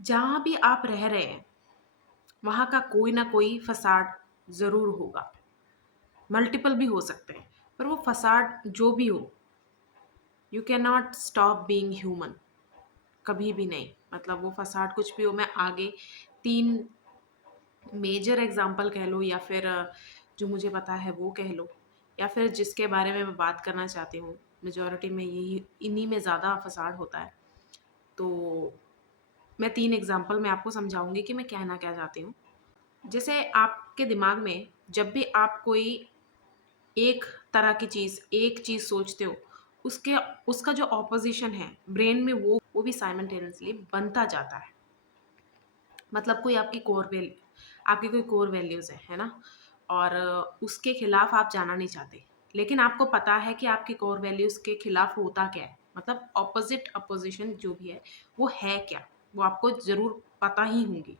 जहाँ भी आप रह रहे हैं वहाँ का कोई ना कोई फसाड ज़रूर होगा, मल्टीपल भी हो सकते हैं, पर वो फसाड जो भी हो, you can not stop being human, कभी भी नहीं। मतलब वो फसाड कुछ भी हो, मैं आगे 3 मेजर एग्जाम्पल कह लो या फिर जो मुझे पता है वो कह लो, या फिर जिसके बारे में मैं बात करना चाहती हूँ, मेजॉरिटी में यही इन्हीं में ज़्यादा फसाड होता है। तो मैं 3 एग्जाम्पल में आपको समझाऊंगी कि मैं कहना क्या चाहती हूँ। जैसे आपके दिमाग में जब भी आप कोई एक तरह की चीज़, एक चीज़ सोचते हो, उसके उसका जो ऑपोजिशन है ब्रेन में वो भी साइमल्टेनियसली बनता जाता है। मतलब कोई आपकी कोई कोर वैल्यूज़ है ना? और उसके खिलाफ आप जाना नहीं चाहते, लेकिन आपको पता है कि आपकी कोर वैल्यूज़ के खिलाफ होता क्या है, मतलब अपोजिशन जो भी है वो है क्या, वो आपको ज़रूर पता ही होंगी।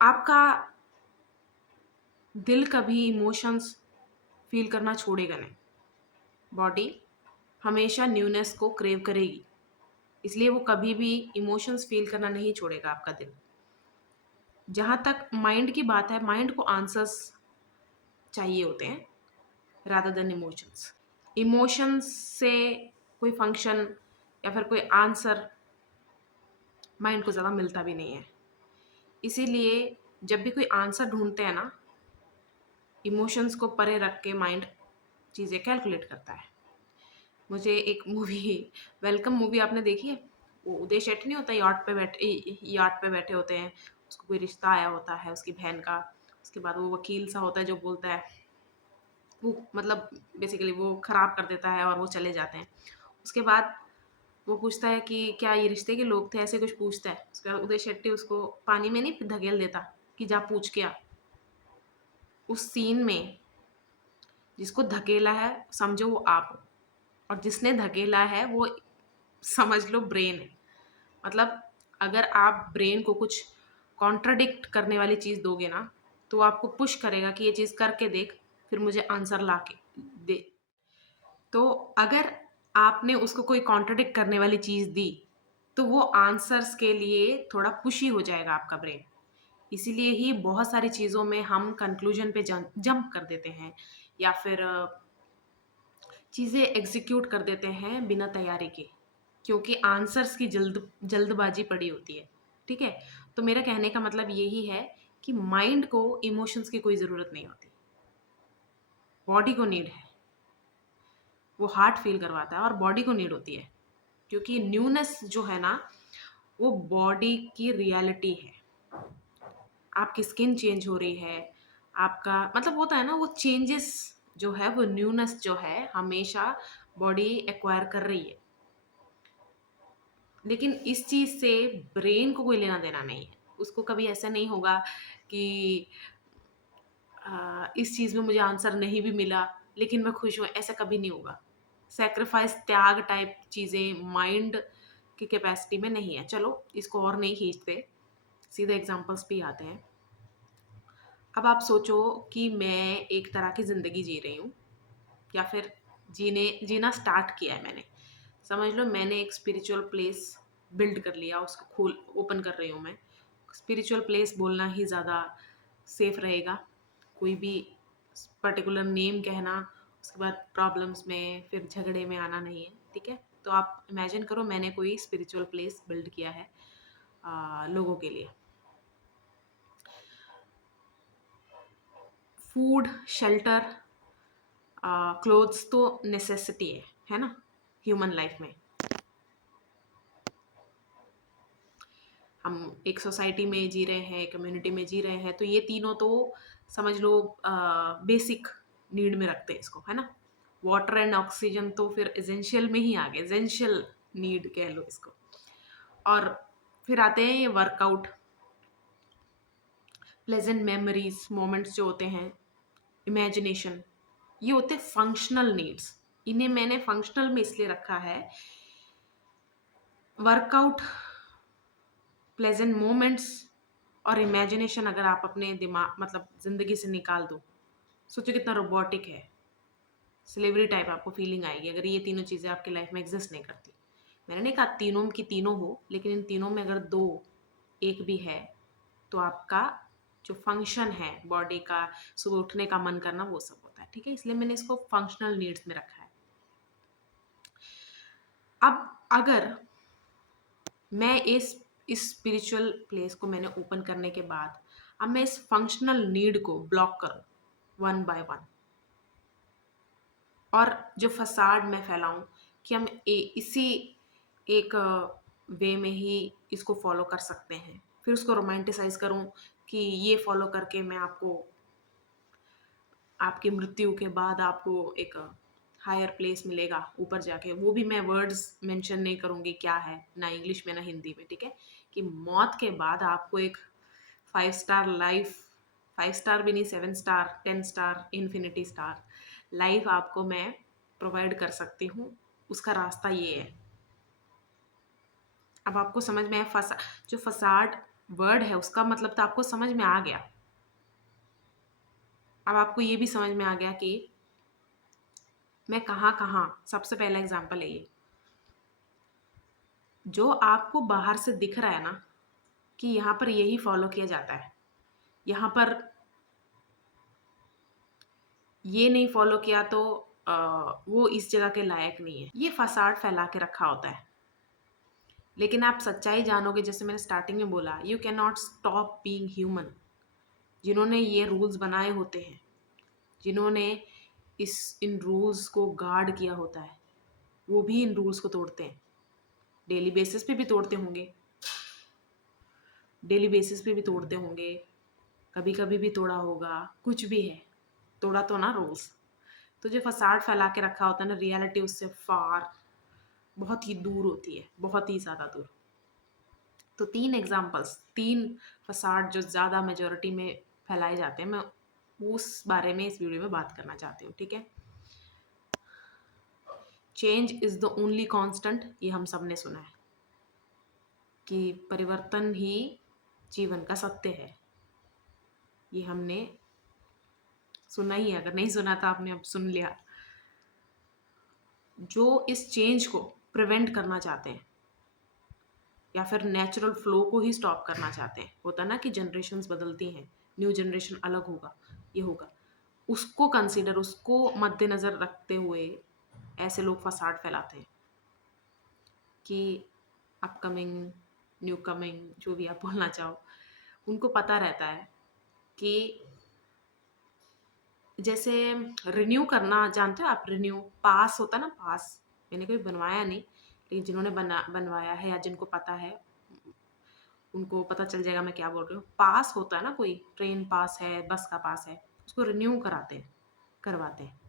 आपका दिल कभी इमोशंस फील करना छोड़ेगा नहीं। बॉडी हमेशा न्यूनेस को क्रेव करेगी, इसलिए वो कभी भी इमोशंस फील करना नहीं छोड़ेगा आपका दिल। जहाँ तक माइंड की बात है, माइंड को आंसर्स चाहिए होते हैं रादर देन इमोशंस। इमोशंस से कोई फंक्शन या फिर कोई आंसर माइंड को ज़्यादा मिलता भी नहीं है। इसीलिए जब भी कोई आंसर ढूंढते हैं ना, इमोशंस को परे रख के माइंड चीज़ें कैलकुलेट करता है। मुझे एक मूवी वेलकम मूवी आपने देखी है? वो उदय शेट्टी नहीं होता, याट पे बैठे होते हैं, उसको कोई रिश्ता आया होता है उसकी बहन का। उसके बाद वो वकील सा होता है जो बोलता है, वो मतलब बेसिकली वो खराब कर देता है और वो चले जाते हैं। उसके बाद वो पूछता है कि क्या ये रिश्ते के लोग थे, ऐसे कुछ पूछता है। उसके बाद उदय शेट्टी उसको पानी में नहीं धकेल देता कि जा पूछ के आ। उस सीन में जिसको धकेला है समझो वो आप हो, और जिसने धकेला है वो समझ लो ब्रेन है। मतलब अगर आप ब्रेन को कुछ कॉन्ट्राडिक्ट करने वाली चीज़ दोगे ना, तो वो आपको पुश करेगा कि ये चीज़ करके देख, फिर मुझे आंसर ला के दे। तो अगर आपने उसको कोई कॉन्ट्राडिक्ट करने वाली चीज़ दी, तो वो आंसर्स के लिए थोड़ा पुशी हो जाएगा आपका ब्रेन। इसीलिए ही बहुत सारी चीज़ों में हम कंक्लूजन पे जंप कर देते हैं, या फिर चीज़ें एग्जीक्यूट कर देते हैं बिना तैयारी के, क्योंकि आंसर्स की जल्दबाजी पड़ी होती है। ठीक है? तो मेरा कहने का मतलब यही है कि माइंड को इमोशंस की कोई ज़रूरत नहीं होती, बॉडी को नीड है। वो हार्ट फील करवाता है और बॉडी को नीड होती है, क्योंकि न्यूनेस जो है ना, वो बॉडी की रियलिटी है। आपकी स्किन चेंज हो रही है, आपका मतलब होता है ना, वो चेंजेस जो है, वो न्यूनेस जो है हमेशा बॉडी एक्वायर कर रही है। लेकिन इस चीज़ से ब्रेन को कोई लेना देना नहीं है। उसको कभी ऐसा नहीं होगा कि इस चीज़ में मुझे आंसर नहीं भी मिला लेकिन मैं खुश हूँ, ऐसा कभी नहीं होगा। सैक्रिफाइस, त्याग टाइप चीज़ें माइंड की कैपेसिटी में नहीं है। चलो इसको और नहीं खींचते, सीधे एग्जांपल्स पे ही आते हैं। अब आप सोचो कि मैं एक तरह की ज़िंदगी जी रही हूँ, या फिर जीना स्टार्ट किया है मैंने। समझ लो मैंने एक स्पिरिचुअल प्लेस बिल्ड कर लिया, उसको खोल ओपन कर रही हूँ मैं। स्पिरिचुअल प्लेस बोलना ही ज़्यादा सेफ रहेगा, कोई भी पर्टिकुलर नेम कहना, उसके बाद प्रॉब्लम्स में फिर झगड़े में आना नहीं है। ठीक है? तो आप इमेजिन करो मैंने कोई स्पिरिचुअल प्लेस बिल्ड किया है लोगों के लिए। फूड, शेल्टर, क्लोथ्स तो नेसेसिटी है ना ह्यूमन लाइफ में। हम एक सोसाइटी में जी रहे हैं, कम्युनिटी में जी रहे हैं, तो ये तीनों तो समझ लो बेसिक नीड में रखते हैं इसको, है ना? वाटर एंड ऑक्सीजन तो फिर एसेंशियल में ही आ गए, एसेंशियल नीड कह लो इसको। और फिर आते हैं ये वर्कआउट, प्लेजेंट मेमोरीज, मोमेंट्स जो होते हैं, इमेजिनेशन, ये होते हैं फंक्शनल नीड्स। इन्हें मैंने फंक्शनल में इसलिए रखा है। वर्कआउट, प्लेजेंट मोमेंट्स और इमेजिनेशन अगर आप अपने दिमाग मतलब ज़िंदगी से निकाल दो, सोचो कितना रोबोटिक है, स्लेवरी टाइप आपको फीलिंग आएगी अगर ये तीनों चीज़ें आपकी लाइफ में एग्जिस्ट नहीं करती। मैंने नहीं कहा तीनों की तीनों हो, लेकिन इन तीनों में अगर दो एक भी है तो आपका जो फंक्शन है बॉडी का, सुबह उठने का मन करना, वो सब होता है। ठीक है, इसलिए मैंने इसको फंक्शनल नीड्स में रखा है। अब अगर मैं इस स्पिरिचुअल प्लेस को मैंने ओपन करने के बाद अब मैं इस फंक्शनल नीड को ब्लॉक करूं वन बाय वन, और जो फसाड मैं फैलाऊं कि हम इसी एक वे में ही इसको फॉलो कर सकते हैं, फिर उसको रोमांटिसाइज करूं कि ये फॉलो करके मैं आपको आपकी मृत्यु के बाद आपको एक हायर प्लेस मिलेगा ऊपर जाके, वो भी मैं वर्ड्स मेंशन नहीं करूँगी क्या है, ना इंग्लिश में ना हिंदी में। ठीक है, कि मौत के बाद आपको एक 5 स्टार लाइफ, 5 स्टार भी नहीं, 7 star, 10 star, infinity star life आपको मैं प्रोवाइड कर सकती हूँ। उसका रास्ता ये है। अब आपको समझ में है जो फसाड वर्ड है उसका मतलब तो आपको समझ में आ गया। अब आपको ये भी समझ में आ गया कि मैं कहाँ कहाँ, सबसे पहला एग्जाम्पल है ये, जो आपको बाहर से दिख रहा है ना कि यहाँ पर यही फॉलो किया जाता है, यहाँ पर ये नहीं फॉलो किया तो वो इस जगह के लायक नहीं है, ये फसाड फैला के रखा होता है। लेकिन आप सच्चाई जानोगे, जैसे मैंने स्टार्टिंग में बोला, you can not stop being human. जिन्होंने ये रूल्स बनाए होते हैं, जिन्होंने इन रूल्स को गार्ड किया होता है, वो भी इन रूल्स को तोड़ते हैं। डेली बेसिस पे भी तोड़ते होंगे, डेली बेसिस पे भी तोड़ते होंगे, कभी कभी भी तोड़ा होगा, कुछ भी है, तोड़ा तो ना रूल्स। तो जो फसाड फैला के रखा होता है ना, रियलिटी उससे फार बहुत ही दूर होती है, बहुत ही ज़्यादा दूर। तो 3 एग्जाम्पल्स, 3 फसाड जो ज़्यादा मेजोरिटी में फैलाए जाते हैं, मैं उस बारे में इस वीडियो में बात करना चाहती हूँ। ठीक है, change is the only constant, ये हम सब ने सुना है कि परिवर्तन ही जीवन का सत्य है। ये हमने सुना ही है, अगर नहीं सुना तो आपने अब सुन लिया। जो इस चेंज को प्रिवेंट करना चाहते हैं या फिर नेचुरल फ्लो को ही स्टॉप करना चाहते हैं, होता ना कि जनरेशन्स बदलती हैं, न्यू जनरेशन अलग होगा, ये होगा, उसको कंसीडर, उसको मद्देनज़र रखते हुए ऐसे लोग फसाड फैलाते हैं कि अपकमिंग, न्यू कमिंग, जो भी आप बोलना चाहो, उनको पता रहता है कि जैसे रिन्यू करना, जानते हो आप, रिन्यू पास होता है ना, पास मैंने कभी बनवाया नहीं, लेकिन जिन्होंने बनवाया है या जिनको पता है उनको पता चल जाएगा मैं क्या बोल रही हूँ। पास होता है ना, कोई ट्रेन पास है, बस का पास है, उसको रिन्यू करवाते हैं।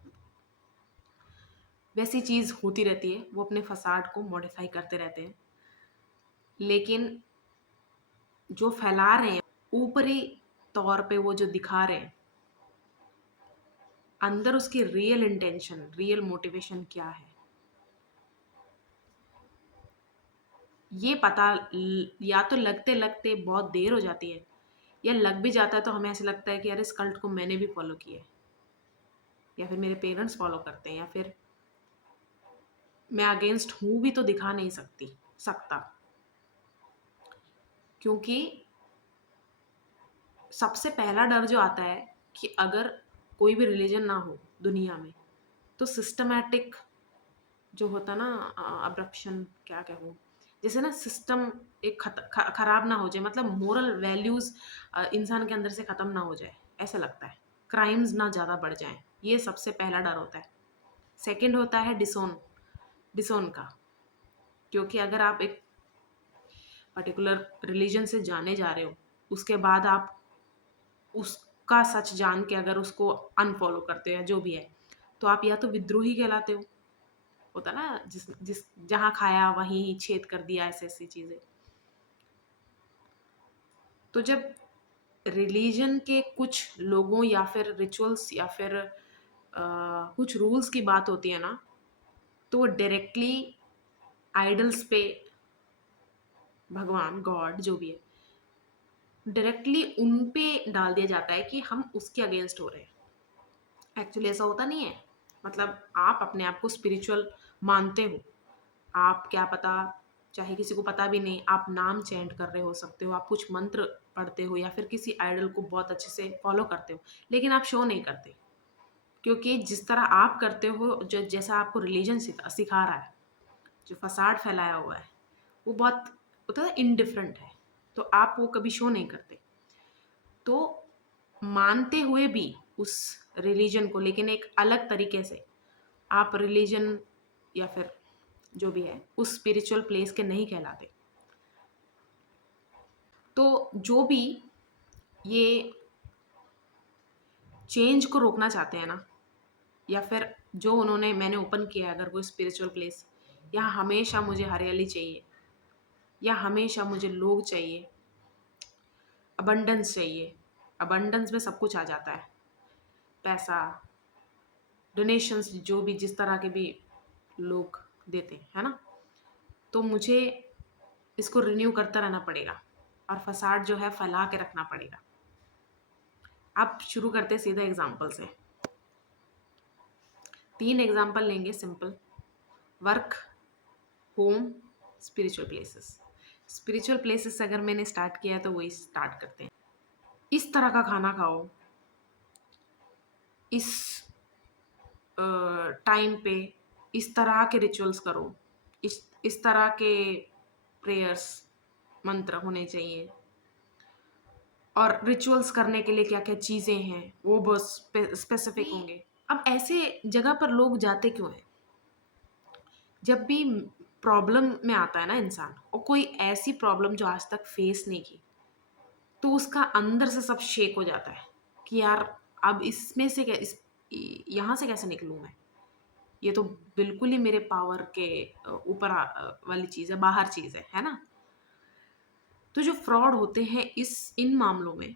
वैसी चीज़ होती रहती है, वो अपने फसाड को मॉडिफाई करते रहते हैं। लेकिन जो फैला रहे हैं ऊपरी तौर पे, वो जो दिखा रहे हैं, अंदर उसकी रियल इंटेंशन, रियल मोटिवेशन क्या है, ये पता या तो लगते लगते बहुत देर हो जाती है, या लग भी जाता है तो हमें ऐसा लगता है कि यार इस कल्ट को मैंने भी फॉलो किया है, या फिर मेरे पेरेंट्स फॉलो करते हैं, या फिर मैं अगेंस्ट हूँ भी तो दिखा नहीं सकता, क्योंकि सबसे पहला डर जो आता है कि अगर कोई भी रिलीजन ना हो दुनिया में तो सिस्टमैटिक जो होता ना, अब्रप्शन क्या कहूँ, जैसे ना सिस्टम एक खराब ना हो जाए, मतलब मोरल वैल्यूज इंसान के अंदर से ख़त्म ना हो जाए, ऐसा लगता है, क्राइम्स ना ज़्यादा बढ़ जाएं, ये सबसे पहला डर होता है। सेकंड होता है डिसोन का, क्योंकि अगर आप एक पर्टिकुलर रिलीजन से जाने जा रहे हो, उसके बाद आप उसका सच जान के अगर उसको अनफॉलो करते हो या जो भी है, तो आप या तो विद्रोही कहलाते हो, होता ना, जिस जिस जहाँ खाया वहीं छेद कर दिया, ऐसी ऐसी चीज़ें। तो जब रिलीजन के कुछ लोगों या फिर रिचुअल्स या फिर कुछ रूल्स की बात होती है ना, तो वो डायरेक्टली आइडल्स पे, भगवान गॉड जो भी है, डायरेक्टली उन पे डाल दिया जाता है कि हम उसके अगेंस्ट हो रहे हैं। एक्चुअली ऐसा होता नहीं है, मतलब आप अपने आप को स्पिरिचुअल मानते हो, आप क्या पता, चाहे किसी को पता भी नहीं, आप नाम चैंट कर रहे हो सकते हो, आप कुछ मंत्र पढ़ते हो या फिर किसी आइडल को बहुत अच्छे से फॉलो करते हो, लेकिन आप शो नहीं करते। क्योंकि जिस तरह आप करते हो, जो जैसा आपको रिलीजन सिखा रहा है, जो फसाड फैलाया हुआ है, वो बहुत होता है इनडिफरेंट है, तो आप वो कभी शो नहीं करते। तो मानते हुए भी उस रिलीजन को, लेकिन एक अलग तरीके से, आप रिलीजन या फिर जो भी है उस स्पिरिचुअल प्लेस के नहीं कहलाते। तो जो भी ये चेंज को रोकना चाहते हैं ना, या फिर जो उन्होंने मैंने ओपन किया है, अगर कोई स्पिरिचुअल प्लेस, यहाँ हमेशा मुझे हरियाली चाहिए, या हमेशा मुझे लोग चाहिए, अबंडेंस चाहिए, अबंडेंस में सब कुछ आ जाता है, पैसा, डोनेशंस, जो भी जिस तरह के भी लोग देते हैं, है ना। तो मुझे इसको रिन्यू करता रहना पड़ेगा और फसाड जो है फैला के रखना पड़ेगा। अब शुरू करते सीधा एग्जाम्पल से। 3 एग्जाम्पल लेंगे simple. Work, home, spiritual places. Spiritual places अगर मैंने स्टार्ट किया है तो वही स्टार्ट करते हैं। इस तरह का खाना खाओ, इस टाइम पे इस तरह के रिचुअल्स करो, इस तरह के प्रेयर्स, मंत्र होने चाहिए, और रिचुअल्स करने के लिए क्या क्या चीज़ें हैं वो बहुत स्पेसिफिक होंगे। अब ऐसे जगह पर लोग जाते क्यों हैं? जब भी प्रॉब्लम में आता है ना इंसान, और कोई ऐसी प्रॉब्लम जो आज तक फेस नहीं की, तो उसका अंदर से सब शेक हो जाता है कि यार अब इसमें से क्या, इस यहाँ से कैसे निकलूँ मैं, ये तो बिल्कुल ही मेरे पावर के ऊपर वाली चीज़ है, बाहर चीज़ है ना। तो जो फ्रॉड होते हैं इन मामलों में,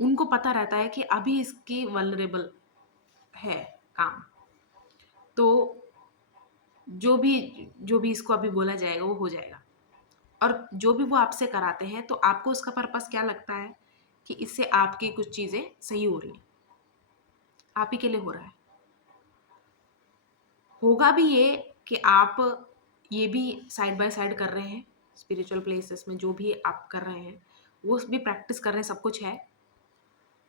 उनको पता रहता है कि अभी इसकी वल्नरेबल है काम, तो जो भी इसको अभी बोला जाएगा वो हो जाएगा। और जो भी वो आपसे कराते हैं, तो आपको उसका पर्पस क्या लगता है कि इससे आपकी कुछ चीज़ें सही हो रही हैं, आप ही के लिए हो रहा है। होगा भी ये कि आप ये भी साइड बाय साइड कर रहे हैं, स्पिरिचुअल प्लेसेस में जो भी आप कर रहे हैं वो भी प्रैक्टिस कर रहे हैं, सब कुछ है,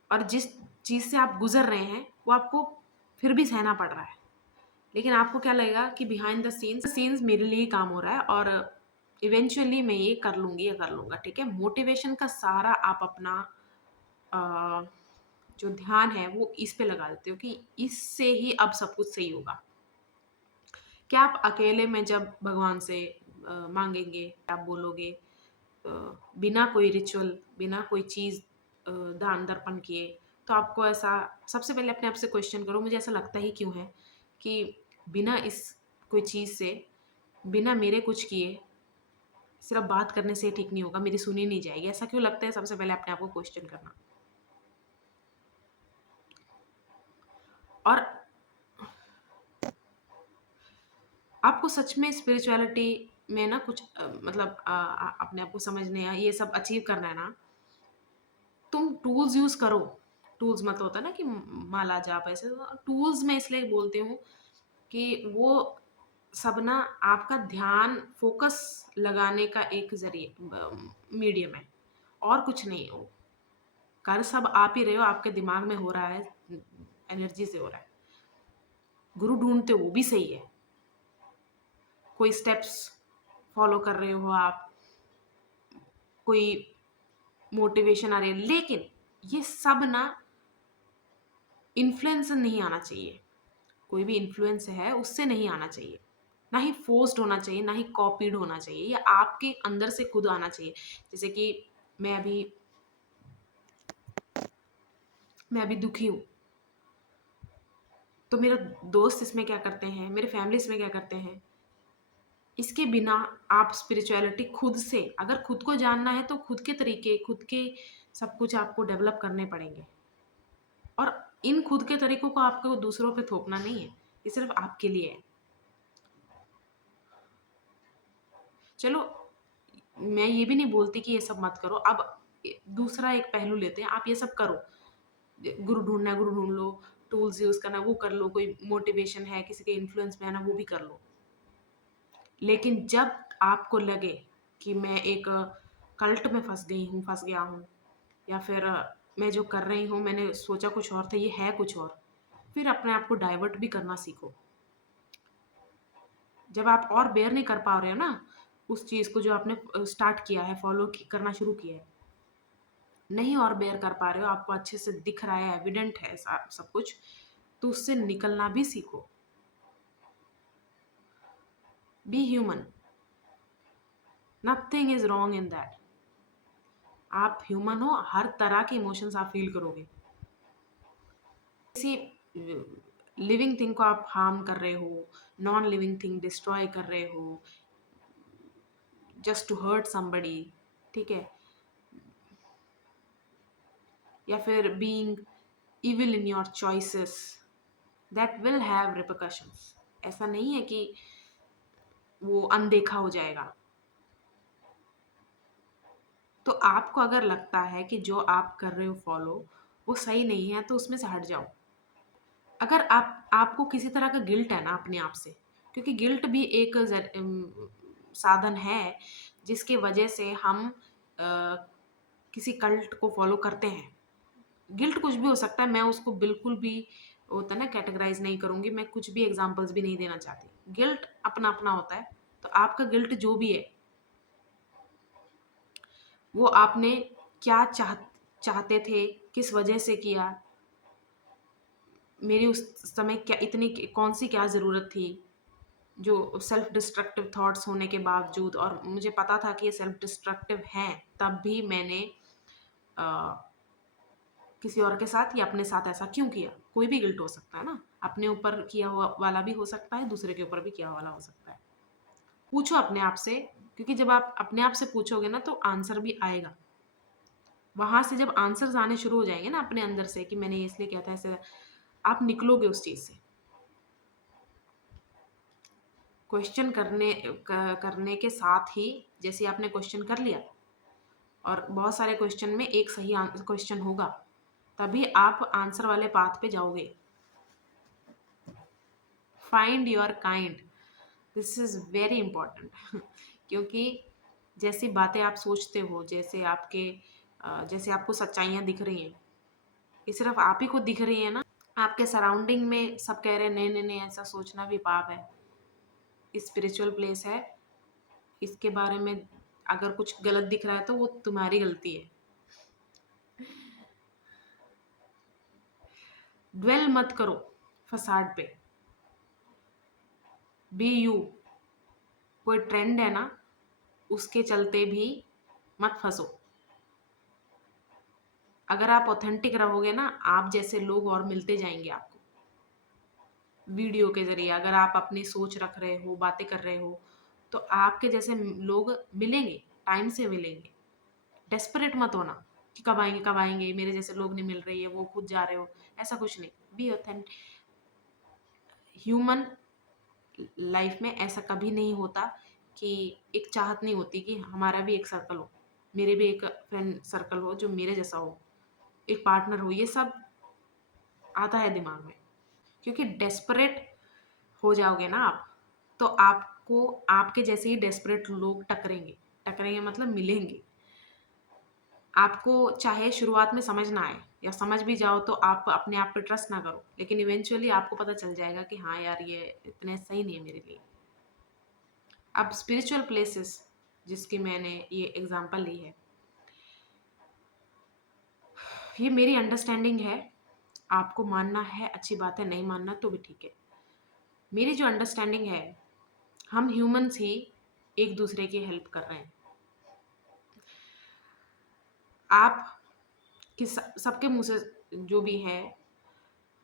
और जिस चीज़ से आप गुजर रहे हैं वो आपको फिर भी सहना पड़ रहा है, लेकिन आपको क्या लगेगा कि बिहाइंड द सीन्स मेरे लिए ही काम हो रहा है, और इवेंचुअली मैं ये कर लूँगी या कर लूँगा, ठीक है। मोटिवेशन का सारा आप अपना अ, जो ध्यान है वो इस पे लगा देते हो कि इससे ही अब सब कुछ सही होगा। क्या आप अकेले में जब भगवान से मांगेंगे, आप बोलोगे अ, बिना कोई रिचुअल, बिना कोई चीज़ दान दर्पण किए, तो आपको ऐसा, सबसे पहले अपने आप से क्वेश्चन करो, मुझे ऐसा लगता ही क्यों है कि बिना इस कोई चीज़ से, बिना मेरे कुछ किए, सिर्फ बात करने से ठीक नहीं होगा, मेरी सुनी नहीं जाएगी, ऐसा क्यों लगता है? सबसे पहले अपने आप को क्वेश्चन करना। और आपको सच में स्पिरिचुअलिटी में ना कुछ मतलब अपने आप को समझने या ये सब अचीव करना है ना, तुम टूल्स यूज करो। टूल्स मतलब होता है ना कि माला जाप, ऐसे टूल्स मैं इसलिए बोलती हूँ कि वो सब ना आपका ध्यान फोकस लगाने का एक जरिए मीडियम है, और कुछ नहीं है वो। कर सब आप ही रहे हो, आपके दिमाग में हो रहा है, एनर्जी से हो रहा है। गुरु ढूंढते हो वो भी सही है, कोई स्टेप्स फॉलो कर रहे हो आप, कोई मोटिवेशन आ रही है, लेकिन ये सब ना इन्फ्लुएंस नहीं आना चाहिए। कोई भी इन्फ्लुएंस है उससे नहीं आना चाहिए, ना ही फोर्स्ड होना चाहिए, ना ही कॉपीड होना चाहिए, या आपके अंदर से खुद आना चाहिए। जैसे कि मैं अभी मैं अभी दुखी हूँ, तो मेरा दोस्त इसमें क्या करते हैं, मेरे फैमिली इसमें क्या करते हैं, इसके बिना आप स्पिरिचुअलिटी खुद से, अगर खुद को जानना है तो खुद के तरीके, खुद के सब कुछ आपको डेवलप करने पड़ेंगे। और इन खुद के तरीकों को आपको दूसरों पे थोपना नहीं है, ये सिर्फ आपके लिए है। चलो, मैं ये भी नहीं बोलती कि ये सब मत करो। अब दूसरा एक पहलू लेते हैं, आप ये सब करो, गुरु ढूंढना है गुरु ढूंढ लो, टूल्स यूज करना वो कर लो, कोई मोटिवेशन है, किसी के इन्फ्लुएंस में है ना वो भी कर लो, लेकिन जब आपको लगे कि मैं एक कल्ट में फंस गया हूँ, या फिर मैं जो कर रही हूँ मैंने सोचा कुछ और था, ये है कुछ और, फिर अपने आप को डाइवर्ट भी करना सीखो। जब आप और बेयर नहीं कर पा रहे हो ना उस चीज को जो आपने स्टार्ट किया है, करना शुरू किया है, नहीं और बेयर कर पा रहे हो, आपको अच्छे से दिख रहा है, एविडेंट है सब कुछ, तो उससे निकलना भी सीखो। Be human, nothing is wrong in that. आप ह्यूमन हो, हर तरह के इमोशंस आप फील करोगे। किसी लिविंग थिंग को आप हार्म कर रहे हो, नॉन लिविंग थिंग डिस्ट्रॉय कर रहे हो, जस्ट टू हर्ट समबडी, ठीक है, या फिर being evil in your choices, that will have repercussions. ऐसा नहीं है कि वो अनदेखा हो जाएगा। तो आपको अगर लगता है कि जो आप कर रहे हो फॉलो वो सही नहीं है, तो उसमें से हट जाओ। अगर आपको किसी तरह का गिल्ट है ना अपने आप से, क्योंकि गिल्ट भी एक साधन है जिसके वजह से हम किसी कल्ट को फॉलो करते हैं। गिल्ट कुछ भी हो सकता है, मैं उसको बिल्कुल भी होता है ना कैटेगराइज नहीं करूंगी, मैं कुछ भी एग्जांपल्स भी नहीं देना चाहती। गिल्ट अपना अपना होता है। तो आपका गिल्ट जो भी है वो आपने क्या चाहते थे, किस वजह से किया, मेरी उस समय क्या इतनी कौन सी क्या ज़रूरत थी, जो सेल्फ डिस्ट्रक्टिव थॉट्स होने के बावजूद, और मुझे पता था कि ये सेल्फ डिस्ट्रक्टिव हैं, तब भी मैंने अ, किसी और के साथ या अपने साथ ऐसा क्यों किया। कोई भी गिल्ट हो सकता है ना, अपने ऊपर किया हुआ वाला भी हो सकता है, दूसरे के ऊपर भी किया वाला हो सकता है। पूछो अपने आप से, क्योंकि जब आप अपने आप से पूछोगे ना तो आंसर भी आएगा। वहां से जब आंसर्स आने शुरू हो जाएंगे ना अपने अंदर से कि मैंने इसलिए किया था ऐसे, आप निकलोगे उस चीज से। क्वेश्चन करने के साथ ही, जैसे आपने क्वेश्चन कर लिया और बहुत सारे क्वेश्चन में एक सही क्वेश्चन होगा, तभी आप आंसर वाले पाथ पे जाओगे। Find your kind, this is very important. क्योंकि जैसी बातें आप सोचते हो, जैसे आपको सच्चाइयाँ दिख रही हैं, ये सिर्फ आप ही को दिख रही है ना, आपके सराउंडिंग में सब कह रहे हैं नहीं नहीं नहीं, ऐसा सोचना भी पाप है, स्पिरिचुअल प्लेस है, इसके बारे में अगर कुछ गलत दिख रहा है तो वो तुम्हारी गलती है। ड्वेल मत करो फसाड पे, बी यू। कोई ट्रेंड है ना, उसके चलते भी मत फंसो। अगर आप ऑथेंटिक रहोगे ना, आप जैसे लोग और मिलते जाएंगे आपको। वीडियो के जरिए अगर आप अपनी सोच रख रहे हो, बातें कर रहे हो, तो आपके जैसे लोग मिलेंगे, टाइम से मिलेंगे। डेस्परेट मत होना कि कब आएंगे, मेरे जैसे लोग नहीं मिल रही है, वो खुद जा रहे हो, ऐसा कुछ नहीं। Be authentic. ह्यूमन लाइफ में ऐसा कभी नहीं होता कि एक चाहत नहीं होती कि हमारा भी एक सर्कल हो, मेरे भी एक फ्रेंड सर्कल हो जो मेरे जैसा हो, एक पार्टनर हो। ये सब आता है दिमाग में, क्योंकि डेस्परेट हो जाओगे ना आप, तो आपको आपके जैसे ही डेस्परेट लोग टकरेंगे। टकरेंगे मतलब मिलेंगे। आपको चाहे शुरुआत में समझ ना आए, या समझ भी जाओ तो आप अपने आप पे ट्रस्ट ना करो, लेकिन इवेंचुअली आपको पता चल जाएगा कि हाँ यार ये इतने सही नहीं है मेरे लिए। अब स्पिरिचुअल प्लेसेस जिसकी मैंने ये एग्जांपल ली है, ये मेरी अंडरस्टैंडिंग है। आपको मानना है अच्छी बात है, नहीं मानना तो भी ठीक है। मेरी जो अंडरस्टैंडिंग है, हम ह्यूमंस ही एक दूसरे की हेल्प कर रहे हैं। आप किस सबके मुंह से जो भी है,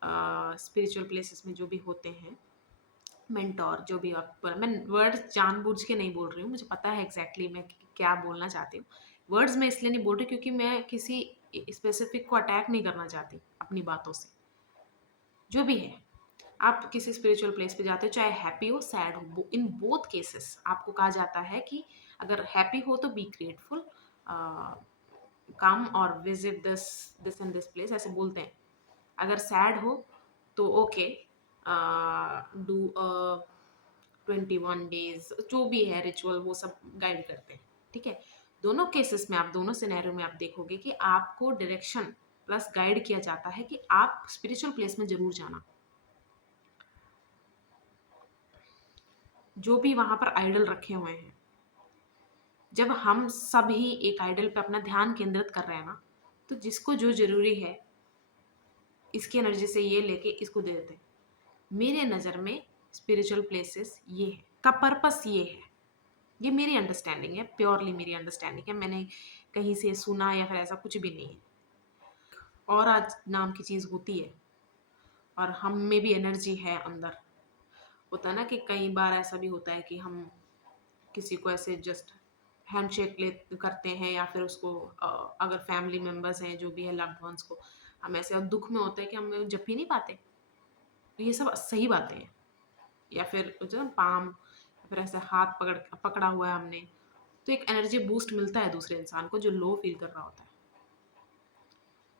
स्पिरिचुअल प्लेसेस में जो भी होते हैं, मेंटोर जो भी, आप मैं वर्ड्स जानबूझ के नहीं बोल रही हूँ, मुझे पता है एग्जैक्टली मैं क्या बोलना चाहती हूँ। वर्ड्स मैं इसलिए नहीं बोल रही क्योंकि मैं किसी स्पेसिफिक को अटैक नहीं करना चाहती अपनी बातों से। जो भी है, आप किसी स्पिरिचुअल प्लेस पे जाते हो, चाहे हैप्पी हो सैड हो, इन बोथ केसेस आपको कहा जाता है कि अगर हैप्पी हो तो बी ग्रेटफुल, कम और visit this this and this place, ऐसे बोलते हैं। अगर सैड हो तो ओके, डू 21 डेज जो भी है रिचुअल वो सब गाइड करते हैं, ठीक है। दोनों केसेस में आप दोनों सिनेरियो में आप देखोगे कि आपको डायरेक्शन प्लस गाइड किया जाता है कि आप स्पिरिचुअल प्लेस में जरूर जाना। जो भी वहां पर आइडल रखे हुए हैं, जब हम सब ही एक आइडल पे अपना ध्यान केंद्रित कर रहे हैं ना, तो जिसको जो जरूरी है इसकी एनर्जी से ये लेके इसको दे देते हैं। मेरे नज़र में स्पिरिचुअल प्लेसेस ये है का पर्पस, ये है, ये मेरी अंडरस्टैंडिंग है, प्योरली मेरी अंडरस्टैंडिंग है, मैंने कहीं से सुना या फिर ऐसा कुछ भी नहीं है। और आज नाम की चीज़ होती है और हम में भी एनर्जी है अंदर। होता है ना कि कई बार ऐसा भी होता है कि हम किसी को ऐसे जस्ट हैंडशेक ले करते हैं या फिर उसको अगर फैमिली मेम्बर्स हैं जो भी है लव्ड वंस को, हम ऐसे दुख में होते हैं कि हम जप ही नहीं पाते। तो ये सब सही बातें हैं। या फिर जो पाम या फिर ऐसे हाथ पकड़ा हुआ है हमने, तो एक एनर्जी बूस्ट मिलता है दूसरे इंसान को जो लो फील कर रहा होता है।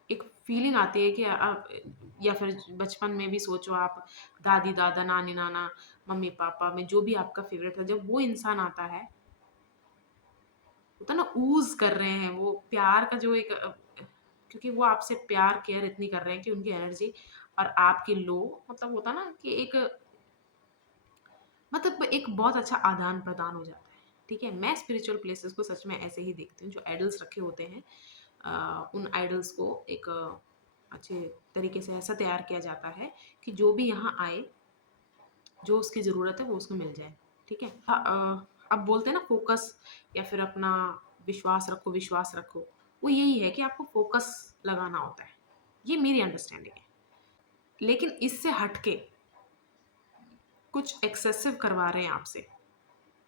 एक फीलिंग आती है कि आप, या फिर बचपन में भी सोचो आप, दादी दादा नानी नाना मम्मी पापा में जो भी आपका फेवरेट है, जब वो इंसान आता है, होता ना ऊज कर रहे हैं वो प्यार का जो एक क्योंकि वो आपसे प्यार केयर इतनी कर रहे हैं कि उनकी एनर्जी और आपकी लो, मतलब होता ना कि एक, मतलब एक बहुत अच्छा आदान प्रदान हो जाता है, ठीक है। मैं स्पिरिचुअल प्लेसेस को सच में ऐसे ही देखती हूँ, जो आइडल्स रखे होते हैं उन आइडल्स को एक अच्छे तरीके से ऐसा तैयार किया जाता है कि जो भी यहाँ आए, जो उसकी ज़रूरत है वो उसको मिल जाए, ठीक है। अब बोलते हैं ना फोकस या फिर अपना विश्वास रखो, विश्वास रखो, वो यही है कि आपको फोकस लगाना होता है। ये मेरी अंडरस्टैंडिंग है। लेकिन इससे हटके कुछ एक्सेसिव करवा रहे हैं आपसे,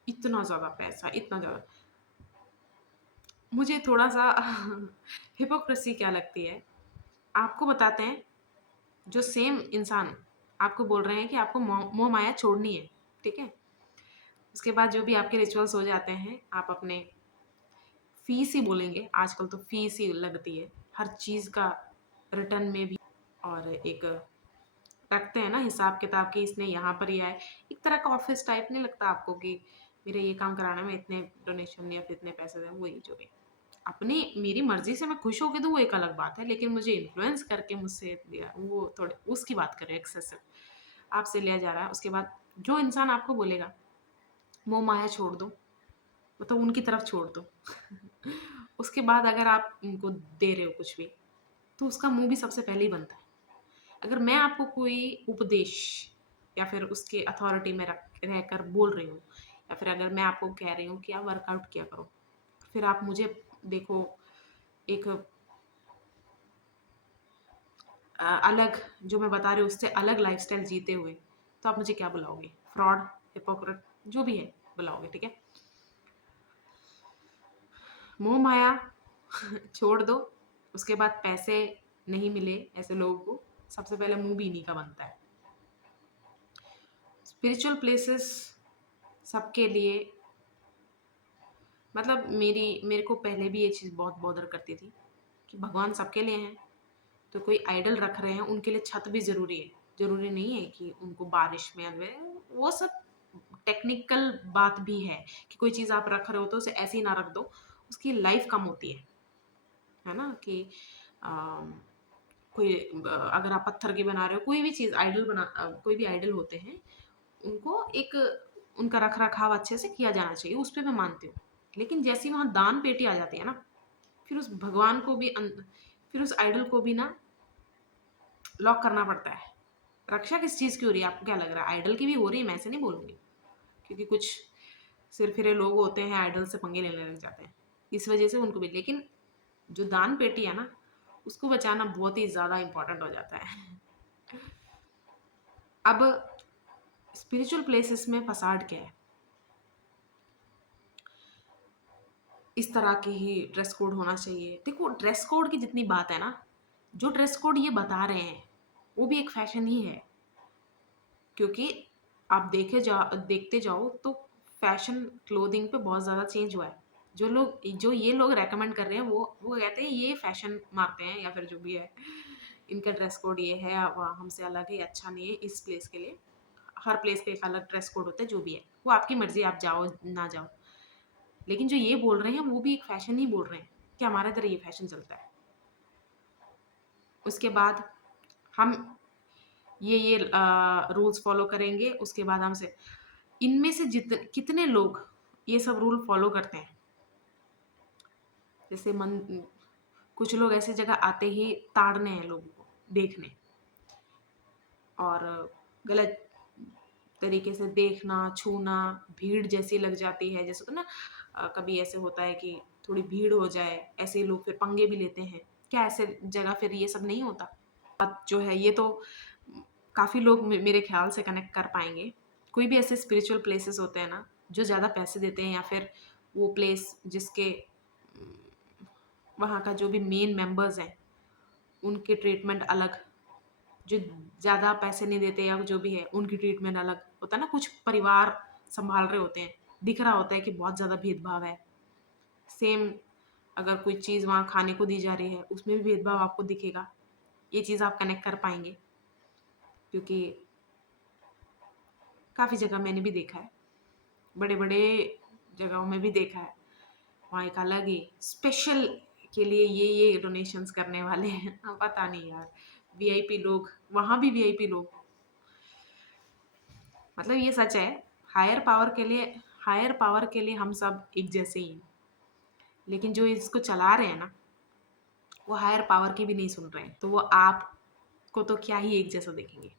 इतना ज़्यादा पैसा, इतना ज़्यादा, मुझे थोड़ा सा हिपोक्रेसी क्या लगती है। आपको बताते हैं, जो सेम इंसान आपको बोल रहे हैं कि आपको मोह माया छोड़नी है, ठीक है। उसके बाद जो भी आपके रिचुअल्स हो जाते हैं, आप अपने फीस ही बोलेंगे, आजकल तो फीस ही लगती है हर चीज़ का, रिटर्न में भी। और एक रखते हैं ना हिसाब किताब की, इसने यहाँ पर ही आए, एक तरह का ऑफिस टाइप नहीं लगता आपको कि मेरे ये काम कराने में इतने डोनेशन या फिर इतने पैसे दें, वही जो भी अपनी मेरी मर्जी से मैं खुश हो गई तो वो एक अलग बात है, लेकिन मुझे इन्फ्लुएंस करके मुझसे लिया, वो थोड़े उसकी बात करें, एक्सेसिव आपसे लिया जा रहा है। उसके बाद जो इंसान आपको बोलेगा मोह माया छोड़ दो, मतलब उनकी तरफ छोड़ दो उसके बाद अगर आप उनको दे रहे हो कुछ भी, तो उसका मुंह भी सबसे पहले ही बनता है। अगर मैं आपको कोई उपदेश या फिर उसके अथॉरिटी में रहकर बोल रही हूँ, या फिर अगर मैं आपको कह रही हूँ कि आप वर्कआउट किया करो, फिर आप मुझे देखो एक अलग, जो मैं बता रही हूँ उससे अलग लाइफस्टाइल जीते हुए, तो आप मुझे क्या बुलाओगे? फ्रॉड, हिपोक्रेट, जो भी है बुलाओगे, ठीक है। मोह माया छोड़ दो। उसके बाद पैसे नहीं मिले ऐसे लोगों को, सबसे पहले मुंह भी इन्हीं का बनता है। स्पिरिचुअल प्लेसेस सबके लिए, मतलब मेरे को पहले भी ये चीज़ बहुत बॉदर करती थी कि भगवान सबके लिए हैं, तो कोई आइडल रख रहे हैं उनके लिए छत भी ज़रूरी है। ज़रूरी नहीं है कि उनको बारिश में वो सब टेक्निकल बात भी है कि कोई चीज़ आप रख रहे हो तो उसे ऐसे ही ना रख दो, उसकी लाइफ कम होती है ना। कि कोई अगर आप पत्थर की बना रहे हो, कोई भी चीज़ आइडल कोई भी आइडल होते हैं, उनको एक उनका रख रखाव अच्छे से किया जाना चाहिए, उस पर मैं मानती हूँ। लेकिन जैसे ही वहाँ दान पेटी आ जाती है ना, फिर उस भगवान को भी फिर उस आइडल को भी ना लॉक करना पड़ता है। रक्षा किस चीज़ की हो रही है? आपको क्या लग रहा है? आइडल की भी हो रही है, मैं ऐसे नहीं बोलूँगी, क्योंकि कुछ सिरफिरे लोग होते हैं आइडल से पंगे लेने लग जाते हैं, इस वजह से उनको भी। लेकिन जो दान पेटी है ना, उसको बचाना बहुत ही ज़्यादा इम्पोर्टेंट हो जाता है। अब स्पिरिचुअल प्लेसेस में फसाड क्या है? इस तरह के ही ड्रेस कोड होना चाहिए। देखो ड्रेस कोड की जितनी बात है ना, जो ड्रेस कोड ये बता रहे हैं वो भी एक फैशन ही है। क्योंकि आप देखते जाओ तो फैशन क्लोथिंग पे बहुत ज़्यादा चेंज हुआ है। जो ये लोग रेकमेंड कर रहे हैं, वो कहते हैं ये फैशन मारते हैं या फिर जो भी है, इनका ड्रेस कोड ये है, हमसे अलग है, अच्छा नहीं है इस प्लेस के लिए। हर प्लेस का एक अलग ड्रेस कोड होता है, जो भी है वो आपकी मर्जी, आप जाओ ना जाओ। लेकिन जो ये बोल रहे हैं वो भी एक फैशन ही बोल रहे हैं कि हमारे तरह ये फैशन चलता है। उसके बाद हम ये रूल्स फॉलो करेंगे, उसके बाद हमसे इनमें से जित कितने लोग ये सब रूल फॉलो करते हैं। जैसे मन कुछ लोग ऐसी जगह आते ही ताड़ने हैं लोगों को देखने, और गलत तरीके से देखना, छूना, भीड़ जैसी लग जाती है, जैसे तो ना कभी ऐसे होता है कि थोड़ी भीड़ हो जाए, ऐसे लोग फिर पंगे भी लेते हैं। क्या ऐसे जगह फिर ये सब नहीं होता? बात जो है ये तो काफ़ी लोग मेरे ख्याल से कनेक्ट कर पाएंगे। कोई भी ऐसे स्पिरिचुअल प्लेसेस होते हैं ना, जो ज़्यादा पैसे देते हैं, या फिर वो प्लेस जिसके वहाँ का जो भी मेन मेंबर्स हैं उनके ट्रीटमेंट अलग, जो ज़्यादा पैसे नहीं देते या जो भी है उनकी ट्रीटमेंट अलग होता है ना। कुछ परिवार संभाल रहे होते हैं, दिख रहा होता है कि बहुत ज़्यादा भेदभाव है। सेम अगर कोई चीज़ वहाँ खाने को दी जा रही है, उसमें भी भेदभाव आपको दिखेगा। ये चीज़ आप कनेक्ट कर पाएंगे, क्योंकि काफ़ी जगह मैंने भी देखा है, बड़े बड़े जगहों में भी देखा है। वहाँ एक अलग ही स्पेशल के लिए ये डोनेशंस करने वाले हैं। पता नहीं यार, वीआईपी लोग, वहाँ भी वीआईपी लोग, मतलब ये सच है। हायर पावर के लिए हायर पावर के लिए हम सब एक जैसे ही हैं, लेकिन जो इसको चला रहे हैं ना, वो हायर पावर की भी नहीं सुन रहे हैं, तो वो आपको तो क्या ही एक जैसा देखेंगे।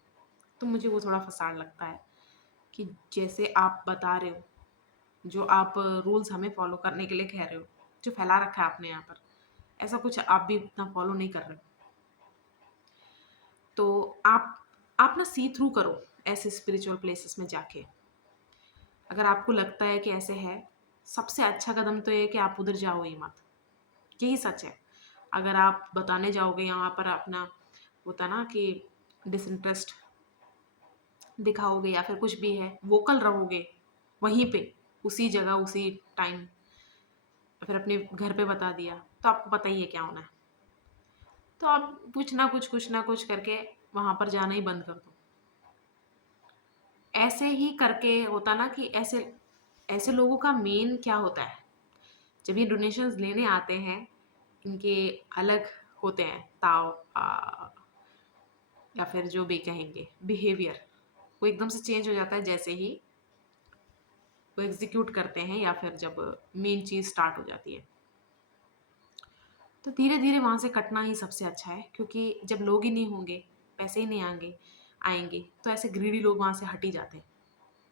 तो मुझे वो थोड़ा फसाड लगता है कि जैसे आप बता रहे हो, जो आप रूल्स हमें फॉलो करने के लिए कह रहे हो, जो फैला रखा है आपने यहाँ पर, ऐसा कुछ आप भी उतना फॉलो नहीं कर रहे हो। तो आप ना सी थ्रू करो ऐसे स्पिरिचुअल प्लेसेस में जाके। अगर आपको लगता है कि ऐसे है, सबसे अच्छा कदम तो ये है कि आप उधर जाओ ही मत। यही सच है। अगर आप बताने जाओगे यहाँ पर अपना, होता ना कि डिसइंटरेस्ट दिखाओगे या फिर कुछ भी है, वोकल रहोगे वहीं पे, उसी जगह उसी टाइम, या फिर अपने घर पे बता दिया, तो आपको पता ही है क्या होना है। तो आप कुछ ना कुछ करके वहाँ पर जाना ही बंद कर दो। ऐसे ही करके होता ना कि ऐसे ऐसे लोगों का मेन क्या होता है, जब ये डोनेशंस लेने आते हैं, इनके अलग होते हैं ताव, या फिर जो भी कहेंगे बिहेवियर, वो एकदम से चेंज हो जाता है जैसे ही वो एग्जीक्यूट करते हैं, या फिर जब मेन चीज़ स्टार्ट हो जाती है। तो धीरे धीरे वहाँ से कटना ही सबसे अच्छा है, क्योंकि जब लोग ही नहीं होंगे, पैसे ही नहीं आएंगे आएंगे तो ऐसे ग्रीडी लोग वहाँ से हट ही जाते हैं,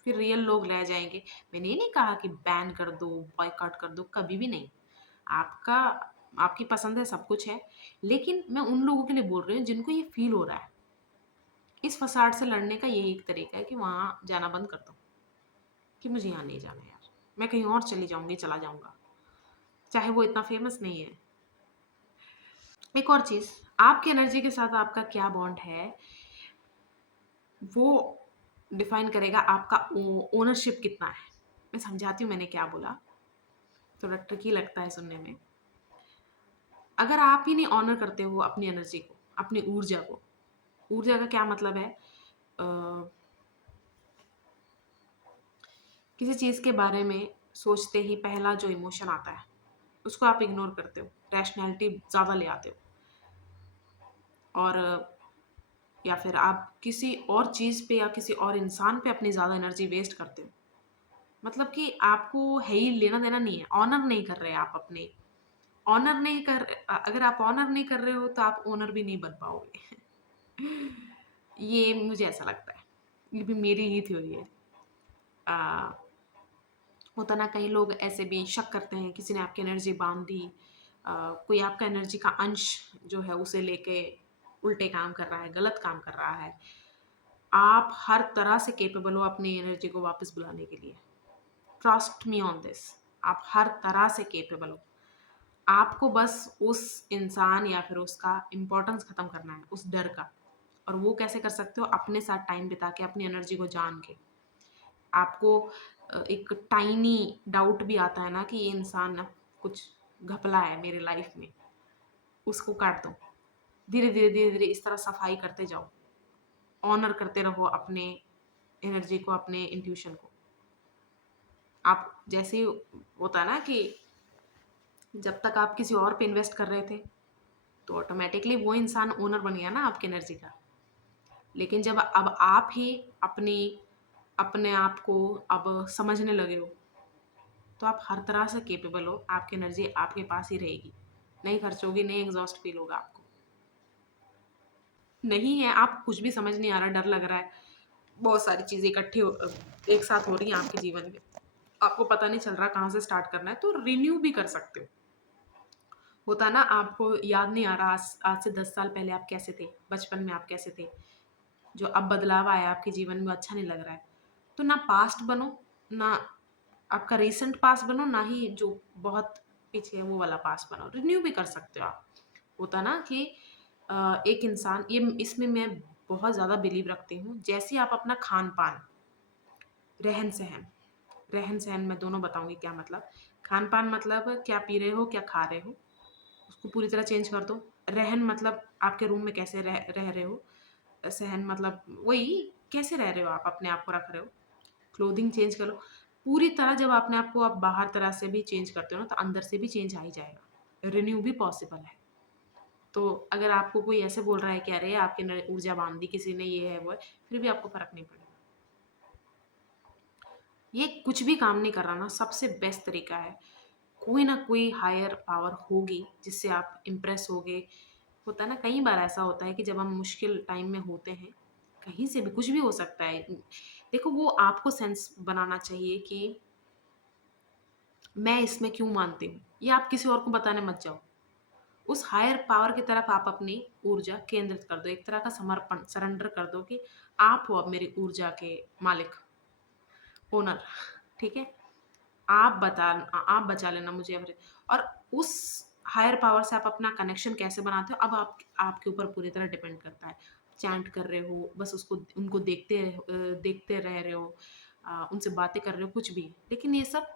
फिर रियल लोग रह जाएंगे। मैंने ये नहीं कहा कि बैन कर दो, बॉयकॉट कर दो, कभी भी नहीं। आपका आपकी पसंद है, सब कुछ है, लेकिन मैं उन लोगों के लिए बोल रही हूँ जिनको ये फील हो रहा है। इस फसाड से लड़ने का यही एक तरीका है कि वहाँ जाना बंद कर दो, कि मुझे यहाँ नहीं जाना यार, मैं कहीं और चली जाऊंगी, चला जाऊंगा, चाहे वो इतना फेमस नहीं है। एक और चीज़, आपकी एनर्जी के साथ आपका क्या बॉन्ड है, वो डिफाइन करेगा आपका ओनरशिप कितना है। मैं समझाती हूँ मैंने क्या बोला, थोड़ा ट्रिकी लगता है सुनने में। अगर आप ही नहीं ऑनर करते हो अपनी एनर्जी को, अपनी ऊर्जा को, ऊर्जा का क्या मतलब है, किसी चीज़ के बारे में सोचते ही पहला जो इमोशन आता है उसको आप इग्नोर करते हो, रैशनैलिटी ज़्यादा ले आते हो, और या फिर आप किसी और चीज़ पे या किसी और इंसान पे अपनी ज़्यादा एनर्जी वेस्ट करते हो। मतलब कि आपको है ही लेना देना नहीं है, ऑनर नहीं कर रहे आप अपने, ऑनर नहीं कर, अगर आप ऑनर नहीं कर रहे हो तो आप ओनर भी नहीं बन पाओगे। ये मुझे ऐसा लगता है, ये भी मेरी ही थ्योरी है। आ, होता ना, कई लोग ऐसे भी शक करते हैं किसी ने आपकी एनर्जी बांध दी, कोई आपका एनर्जी का अंश जो है उसे लेके उल्टे काम कर रहा है, गलत काम कर रहा है। आप हर तरह से केपेबल हो अपनी एनर्जी को वापस बुलाने के लिए। ट्रस्ट मी ऑन दिस, आप हर तरह से केपेबल हो। आपको बस उस इंसान या फिर उसका इम्पोर्टेंस खत्म करना है, उस डर का। और वो कैसे कर सकते हो, अपने साथ टाइम बिता के, अपनी एनर्जी को जान के। आपको एक टाइनी डाउट भी आता है ना कि ये इंसान ना कुछ घपला है मेरे लाइफ में, उसको काट दो। धीरे धीरे धीरे धीरे इस तरह सफाई करते जाओ, ऑनर करते रहो अपने एनर्जी को, अपने इंट्यूशन को। आप जैसे ही होता है ना कि जब तक आप किसी और पे इन्वेस्ट कर रहे थे तो ऑटोमेटिकली वो इंसान ओनर बन गया ना आपकी एनर्जी का। लेकिन जब अब आप ही अपनी अपने आप को अब समझने लगे हो तो आप हर तरह से केपेबल हो, आपकी एनर्जी आपके पास ही रहेगी, नहीं खर्च होगी, नहीं एग्जॉस्ट फील होगा आपको। नहीं है, आप कुछ भी समझ नहीं आ रहा, डर लग रहा है, बहुत सारी चीज़ें एक साथ हो रही हैं आपके जीवन में, आपको पता नहीं चल रहा कहाँ से स्टार्ट करना है, तो रिन्यू भी कर सकते हो। होता ना, आपको याद नहीं आ रहा आज से 10 साल पहले आप कैसे थे, बचपन में आप कैसे थे, जो अब बदलाव आया आपके जीवन में अच्छा नहीं लग रहा है, तो ना पास्ट बनो, ना आपका रिसेंट पास्ट बनो, ना ही जो बहुत पीछे है वो वाला पास्ट बनो, रिन्यू भी कर सकते हो आप। होता ना कि एक इंसान, ये इसमें मैं बहुत ज़्यादा बिलीव रखती हूँ, जैसे आप अपना खान पान, रहन सहन, रहन सहन मैं दोनों बताऊंगी क्या मतलब। खान पान मतलब क्या पी रहे हो, क्या खा रहे हो, उसको पूरी तरह चेंज कर दो। रहन मतलब आपके रूम में कैसे रह रहे हो। सहन मतलब वही कैसे रह रहे हो, आप अपने आप को रख रहे हो। क्लोथिंग चेंज कर लो पूरी तरह। जब अपने आप को आप बाहर तरह से भी चेंज करते हो ना, तो अंदर से भी चेंज आ ही जाएगा, रिन्यू भी पॉसिबल है। तो अगर आपको कोई ऐसे बोल रहा है कि अरे आपके अंदर ऊर्जा बांध दी किसी ने, ये है वो है, फिर भी आपको फर्क नहीं पड़ेगा। ये कुछ भी काम नहीं कर रहा ना, सबसे बेस्ट तरीका है, कोई ना कोई हायर पावर होगी जिससे आप इम्प्रेस होगे। होता है ना, कई बार ऐसा होता है कि जब हम मुश्किल टाइम में होते हैं, कहीं से भी कुछ भी हो सकता है, देखो वो आपको सेंस बनाना चाहिए कि मैं इसमें क्यों मानती हूँ, ये आप किसी और को बताने मत जाओ। उस हायर पावर की तरफ आप अपनी ऊर्जा केंद्रित कर दो, एक तरह का समर्पण, सरेंडर कर दो कि आप हो अब मेरी ऊर्जा के मालिक, ओनर। ठीक है, आप बचा लेना मुझे अपने। और उस हायर पावर से आप अपना कनेक्शन कैसे बनाते हो, अब आप आपके ऊपर पूरी तरह डिपेंड करता है। चैंट कर रहे हो, बस उसको उनको देखते रह रहे हो, उनसे बातें कर रहे हो, कुछ भी, लेकिन ये सब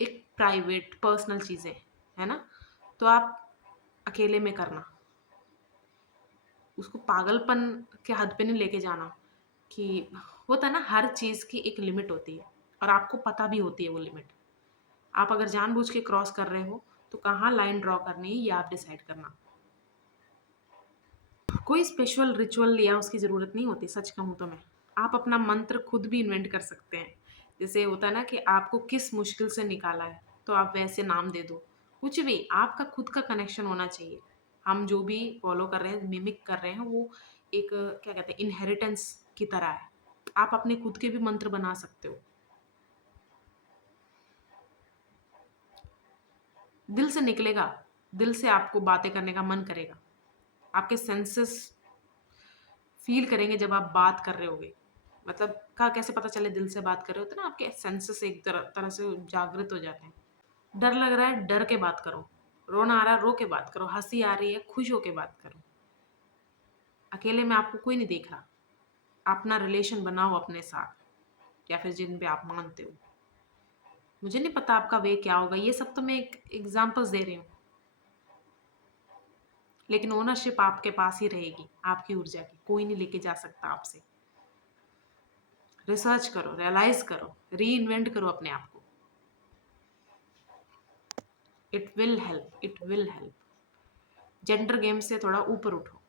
एक प्राइवेट पर्सनल चीज़ें है ना, तो आप अकेले में करना, उसको पागलपन के हद पे नहीं लेके जाना। कि होता है ना, हर चीज़ की एक लिमिट होती है और आपको पता भी होती है वो लिमिट। आप अगर जानबूझ के क्रॉस कर रहे हो तो कहाँ लाइन ड्रॉ करनी है ये आप डिसाइड करना। कोई स्पेशल रिचुअल या उसकी ज़रूरत नहीं होती, सच कहूँ तो मैं, आप अपना मंत्र खुद भी इन्वेंट कर सकते हैं। जैसे होता है ना कि आपको किस मुश्किल से निकाला है, तो आप वैसे नाम दे दो, कुछ भी, आपका खुद का कनेक्शन होना चाहिए। हम जो भी फॉलो कर रहे हैं, मिमिक कर रहे हैं, वो एक क्या कहते हैं, इनहेरिटेंस की तरह है। आप अपने खुद के भी मंत्र बना सकते हो। दिल से निकलेगा, दिल से आपको बातें करने का मन करेगा, आपके सेंसेस फील करेंगे जब आप बात कर रहे होगे। मतलब का कैसे पता चले दिल से बात कर रहे हो, तो ना आपके सेंसेस एक तरह से जागृत हो जाते हैं। डर लग रहा है, डर के बात करो, रोना आ रहा है, रो के बात करो, हंसी आ रही है, खुश होके बात करो। अकेले में आपको कोई नहीं देख रहा, अपना रिलेशन बनाओ अपने साथ या फिर जिन पे आप मानते हो। मुझे नहीं पता आपका वे क्या होगा, ये सब तो मैं एक एग्जांपल्स दे रही हूँ, लेकिन ओनरशिप आपके पास ही रहेगी, आपकी ऊर्जा की कोई नहीं लेके जा सकता आपसे। रिसर्च करो, रियलाइज करो, री इन्वेंट करो अपने आप को। It will help, it will help. Gender game से थोड़ा ऊपर उठो,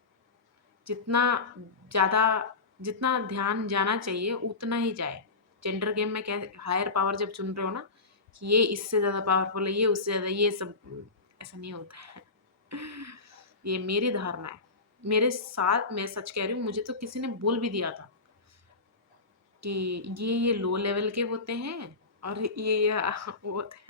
जितना ज़्यादा, जितना ध्यान जाना चाहिए उतना ही जाए। जेंडर गेम में क्या, हायर पावर जब चुन रहे हो ना, कि ये इससे ज़्यादा पावरफुल है, ये उससे ज़्यादा, ये सब ऐसा नहीं होता है। ये मेरी धारणा है, मेरे साथ, मैं सच कह रही हूँ, मुझे तो किसी ने बोल भी दिया था कि ये लो लेवल के होते हैं और ये वो होते हैं।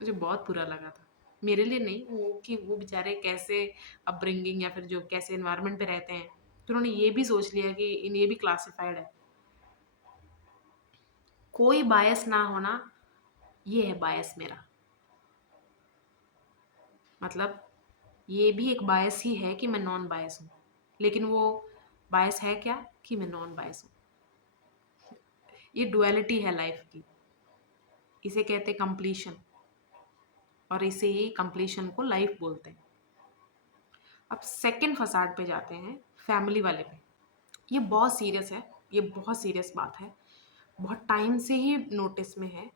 मुझे बहुत बुरा लगा था, मेरे लिए नहीं, वो कि वो बेचारे कैसे अपब्रिंगिंग या फिर जो कैसे एनवायरनमेंट पे रहते हैं, तो उन्होंने ये भी सोच लिया कि इन ये भी क्लासिफाइड है। कोई बायस ना होना, ये है बायस मेरा। मतलब ये भी एक बायस ही है कि मैं नॉन बायस हूँ, लेकिन वो बायस है क्या कि मैं नॉन बायस हूँ। ये डुअलिटी है लाइफ की, इसे कहते हैं कंप्लीशन, और इसे ही कंप्लीशन को लाइफ बोलते हैं। अब सेकंड फसाड पे जाते हैं, फैमिली वाले पे। ये बहुत सीरियस है, ये बहुत सीरियस बात है, बहुत टाइम से ही नोटिस में है,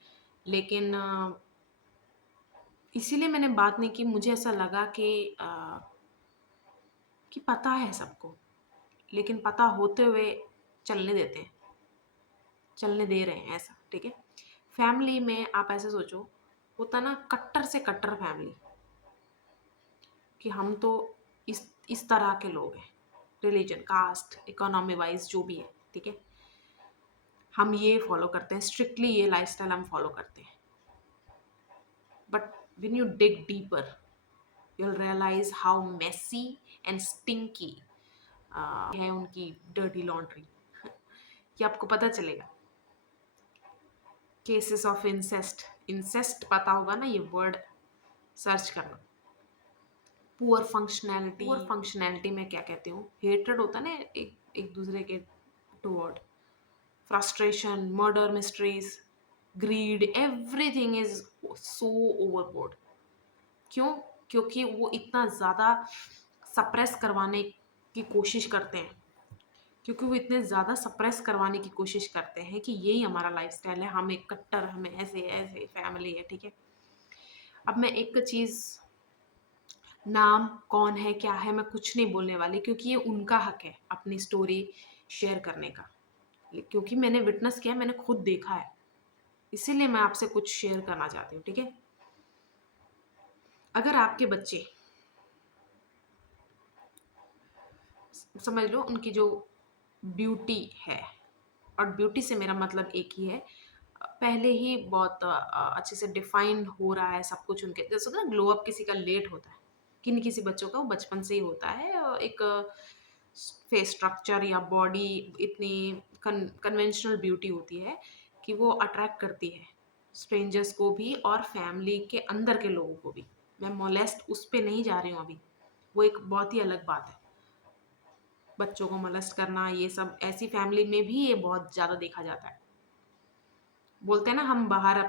लेकिन इसीलिए मैंने बात नहीं की। मुझे ऐसा लगा कि पता है सबको, लेकिन पता होते हुए चलने देते हैं, चलने दे रहे हैं ऐसा, ठीक है। फैमिली में आप ऐसे सोचो, होता ना कट्टर से कट्टर फैमिली, कि हम तो इस तरह के लोग हैं, रिलीजन, कास्ट, इकोनॉमी वाइज जो भी है, ठीक है, हम ये फॉलो करते हैं, स्ट्रिक्टली ये लाइफस्टाइल हम फॉलो करते हैं। But when you dig deeper, you'll realize how messy and stinky है उनकी डर्टी लॉन्ड्री। ये आपको पता चलेगा। केसेस ऑफ इंसेस्ट, इंसेस्ट पता होगा ना, ये वर्ड सर्च करना। पुअर फंक्शनैलिटी में क्या कहती हूँ, हेट्रेड होता है ना एक दूसरे के toward, frustration, murder mysteries, greed, everything is so overboard. क्यों? क्योंकि वो इतना ज़्यादा सप्रेस करवाने की कोशिश करते हैं, क्योंकि वो इतने ज़्यादा सप्रेस करवाने की कोशिश करते हैं कि यही हमारा लाइफस्टाइल है, हम एक कट्टर, हमें ऐसे ऐसे फैमिली है, ठीक है। अब मैं एक चीज़, नाम कौन है क्या है मैं कुछ नहीं बोलने वाली, क्योंकि ये उनका हक है अपनी स्टोरी शेयर करने का, क्योंकि मैंने विटनेस किया, मैंने खुद देखा है, इसीलिए मैं आपसे कुछ शेयर करना चाहती हूँ, ठीक है। अगर आपके बच्चे, समझ लो उनकी जो ब्यूटी है, और ब्यूटी से मेरा मतलब एक ही है, पहले ही बहुत अच्छे से डिफाइन हो रहा है सब कुछ उनके, जैसे होता है ना ग्लो अप किसी का लेट होता है, किसी बच्चों का वो बचपन से ही होता है, एक फेस स्ट्रक्चर या बॉडी इतनी कन्वेंशनल ब्यूटी होती है कि वो अट्रैक्ट करती है स्ट्रेंजर्स को भी और फैमिली के अंदर के लोगों को भी। मैं मोलेस्ट उस पे नहीं जा रही हूँ अभी, वो एक बहुत ही अलग बात है। बच्चों को मोलेस्ट करना, ये सब ऐसी फैमिली में भी ये बहुत ज़्यादा देखा जाता है। बोलते हैं ना, हम बाहर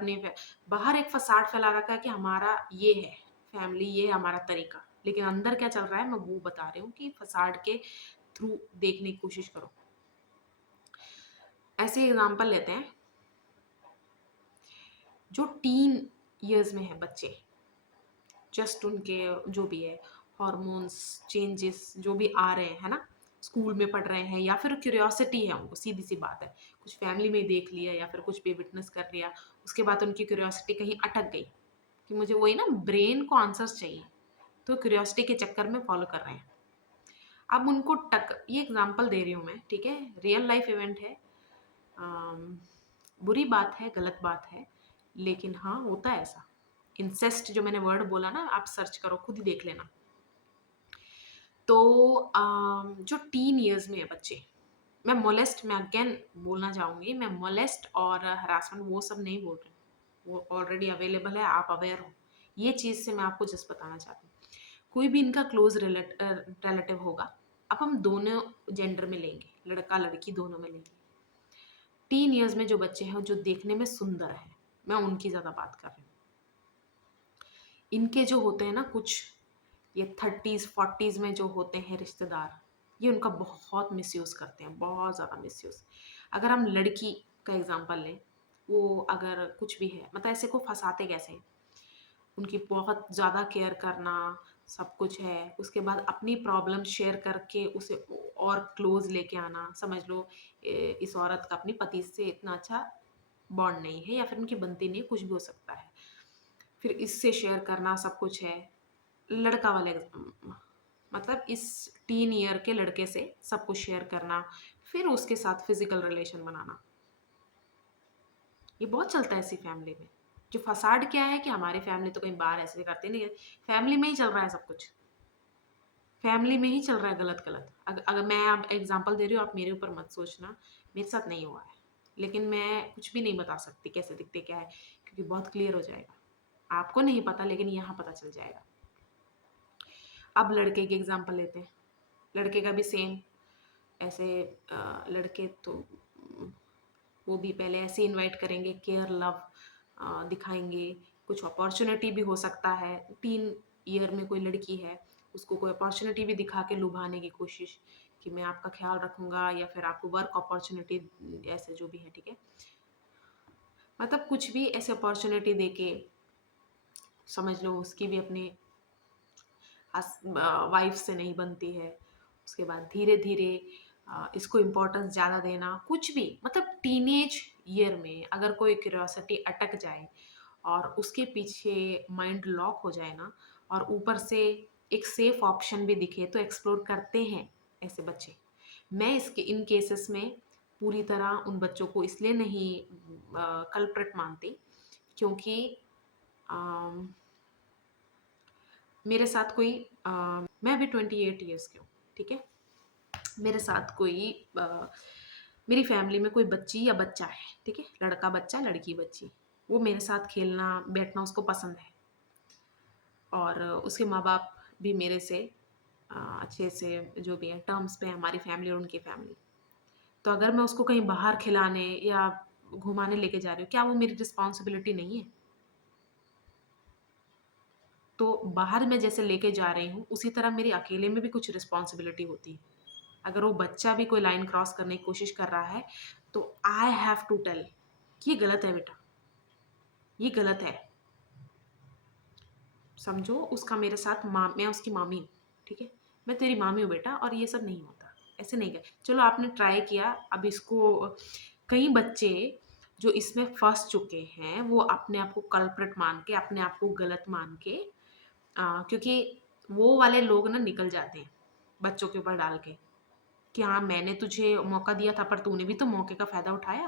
बाहर एक फसाड फैला रखा है कि हमारा ये है फैमिली, ये है हमारा तरीका, लेकिन अंदर क्या चल रहा है मैं वो बता रही हूँ कि फसाड के थ्रू देखने की कोशिश करो। ऐसे एग्जांपल लेते हैं, जो टीन ईयर्स में है बच्चे, जस्ट उनके जो भी है हॉर्मोन्स चेंजेस जो भी आ रहे हैं, है ना, स्कूल में पढ़ रहे हैं या फिर क्यूरियोसिटी है उनको, सीधी सी बात है, कुछ फैमिली में देख लिया या फिर कुछ भी विटनेस कर लिया, उसके बाद उनकी क्यूरियोसिटी कहीं अटक गई कि मुझे वही ना, ब्रेन को आंसर्स चाहिए, तो क्यूरियोसिटी के चक्कर में फॉलो कर रहे हैं। अब उनको ये एग्जांपल दे रही हूँ मैं, ठीक है, रियल लाइफ इवेंट है, बुरी बात है, गलत बात है, लेकिन हाँ होता है ऐसा। इंसेस्ट जो मैंने वर्ड बोला ना, आप सर्च करो, खुद ही देख लेना। तो जो टीन ईयर्स में है बच्चे, मैं अगेन बोलना चाहूँगी, मैं मोलेस्ट और हरासमेंट वो सब नहीं बोल रही, वो ऑलरेडी अवेलेबल है, आप अवेयर हो, ये चीज़ से मैं आपको जस्ट बताना चाहती हूँ। कोई भी इनका क्लोज रिलेटिव होगा, अब हम दोनों जेंडर में लेंगे, लड़का लड़की दोनों में लेंगे, टीन ईयर्स में जो बच्चे हैं जो देखने में सुंदर है, मैं उनकी ज़्यादा बात कर रही हूँ। इनके जो होते हैं ना कुछ, ये 30s 40s में जो होते हैं रिश्तेदार, ये उनका बहुत मिसयूज़ करते हैं, बहुत ज़्यादा मिसयूज़। अगर हम लड़की का एग्जांपल लें, वो अगर कुछ भी है, मतलब ऐसे को फंसाते कैसे हैं, उनकी बहुत ज़्यादा केयर करना, सब कुछ है, उसके बाद अपनी प्रॉब्लम शेयर करके उसे और क्लोज लेके आना, समझ लो इस औरत का अपने पति से इतना अच्छा बॉन्ड नहीं है या फिर उनकी बनती नहीं है, कुछ भी हो सकता है, फिर इससे शेयर करना सब कुछ है, लड़का वाले मतलब इस टीन ईयर के लड़के से सब कुछ शेयर करना, फिर उसके साथ फिजिकल रिलेशन बनाना, ये बहुत चलता है ऐसी फैमिली में। जो फसाड क्या है कि हमारी फैमिली तो कहीं बाहर ऐसे करते नहीं है, फैमिली में ही चल रहा है सब कुछ, फैमिली में ही चल रहा है गलत गलत। अगर मैं अब एग्जांपल दे रही हूँ, आप मेरे ऊपर मत सोचना, मेरे साथ नहीं हुआ है, लेकिन मैं कुछ भी नहीं बता सकती कैसे दिखते क्या है, क्योंकि बहुत क्लियर हो जाएगा, आपको नहीं पता लेकिन यहाँ पता चल जाएगा। अब लड़के की एग्जांपल लेते हैं, लड़के का भी सेम ऐसे, लड़के तो वो भी पहले ऐसे इनवाइट करेंगे, केयर लव दिखाएंगे, कुछ अपॉर्चुनिटी भी हो सकता है, टीन ईयर में कोई लड़की है उसको कोई अपॉर्चुनिटी भी दिखा के लुभाने की कोशिश कि मैं आपका ख्याल रखूंगा या फिर आपको वर्क अपॉर्चुनिटी, ऐसे जो भी है, ठीक है, मतलब कुछ भी ऐसे अपॉर्चुनिटी देके, समझ लो उसकी भी अपने वाइफ से नहीं बनती है, उसके बाद धीरे धीरे इसको इम्पोर्टेंस ज़्यादा देना, कुछ भी, मतलब टीनेज ईयर में अगर कोई क्यूरियोसिटी अटक जाए और उसके पीछे माइंड लॉक हो जाए ना, और ऊपर से एक सेफ ऑप्शन भी दिखे तो एक्सप्लोर करते हैं ऐसे बच्चे। मैं इसके इन केसेस में पूरी तरह उन बच्चों को इसलिए नहीं कल्प्रिट मानती, क्योंकि अम, मेरे साथ कोई मैं अभी 28 ईयर्स की हूँ, ठीक है, मेरे साथ कोई मेरी फैमिली में कोई बच्ची या बच्चा है, ठीक है, लड़का बच्चा लड़की बच्ची, वो मेरे साथ खेलना बैठना उसको पसंद है, और उसके माँ बाप भी मेरे से अच्छे से जो भी है टर्म्स पे है, हमारी फैमिली और उनकी फैमिली। तो अगर मैं उसको कहीं बाहर खिलाने या घुमाने लेके जा रही हूँ, क्या वो मेरी रिस्पॉन्सिबिलिटी नहीं है? तो बाहर मैं जैसे लेके जा रही हूँ, उसी तरह मेरी अकेले में भी कुछ रिस्पॉन्सिबिलिटी होती है। अगर वो बच्चा भी कोई लाइन क्रॉस करने की कोशिश कर रहा है, तो आई हैव टू टेल कि ये गलत है बेटा, ये गलत है। समझो उसका मेरे साथ मैं उसकी मामी हूँ, ठीक है, मैं तेरी मामी हूँ बेटा, और ये सब नहीं होता, ऐसे नहीं कर। चलो आपने ट्राई किया, अब इसको कई बच्चे जो इसमें फंस चुके हैं वो अपने आप को कल्प्रिट मान के, अपने आप को गलत मान के, क्योंकि वो वाले लोग ना निकल जाते हैं बच्चों के ऊपर डाल के कि हाँ मैंने तुझे मौका दिया था पर तूने भी तो मौके का फायदा उठाया।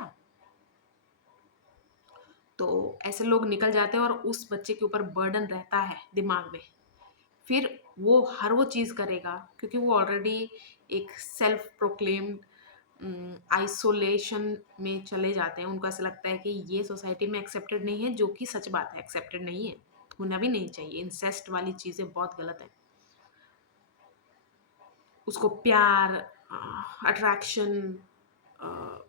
तो ऐसे लोग निकल जाते हैं और उस बच्चे के ऊपर बर्डन रहता है दिमाग में। फिर वो हर वो चीज़ करेगा क्योंकि वो ऑलरेडी एक सेल्फ प्रोक्लेम्ड आइसोलेशन में चले जाते हैं। उनको ऐसा लगता है कि ये सोसाइटी में एक्सेप्टेड नहीं है, जो कि सच बात है, एक्सेप्टेड नहीं है, होना भी नहीं चाहिए। इंसेस्ट वाली चीज़ें बहुत गलत है। उसको प्यार, अट्रैक्शन,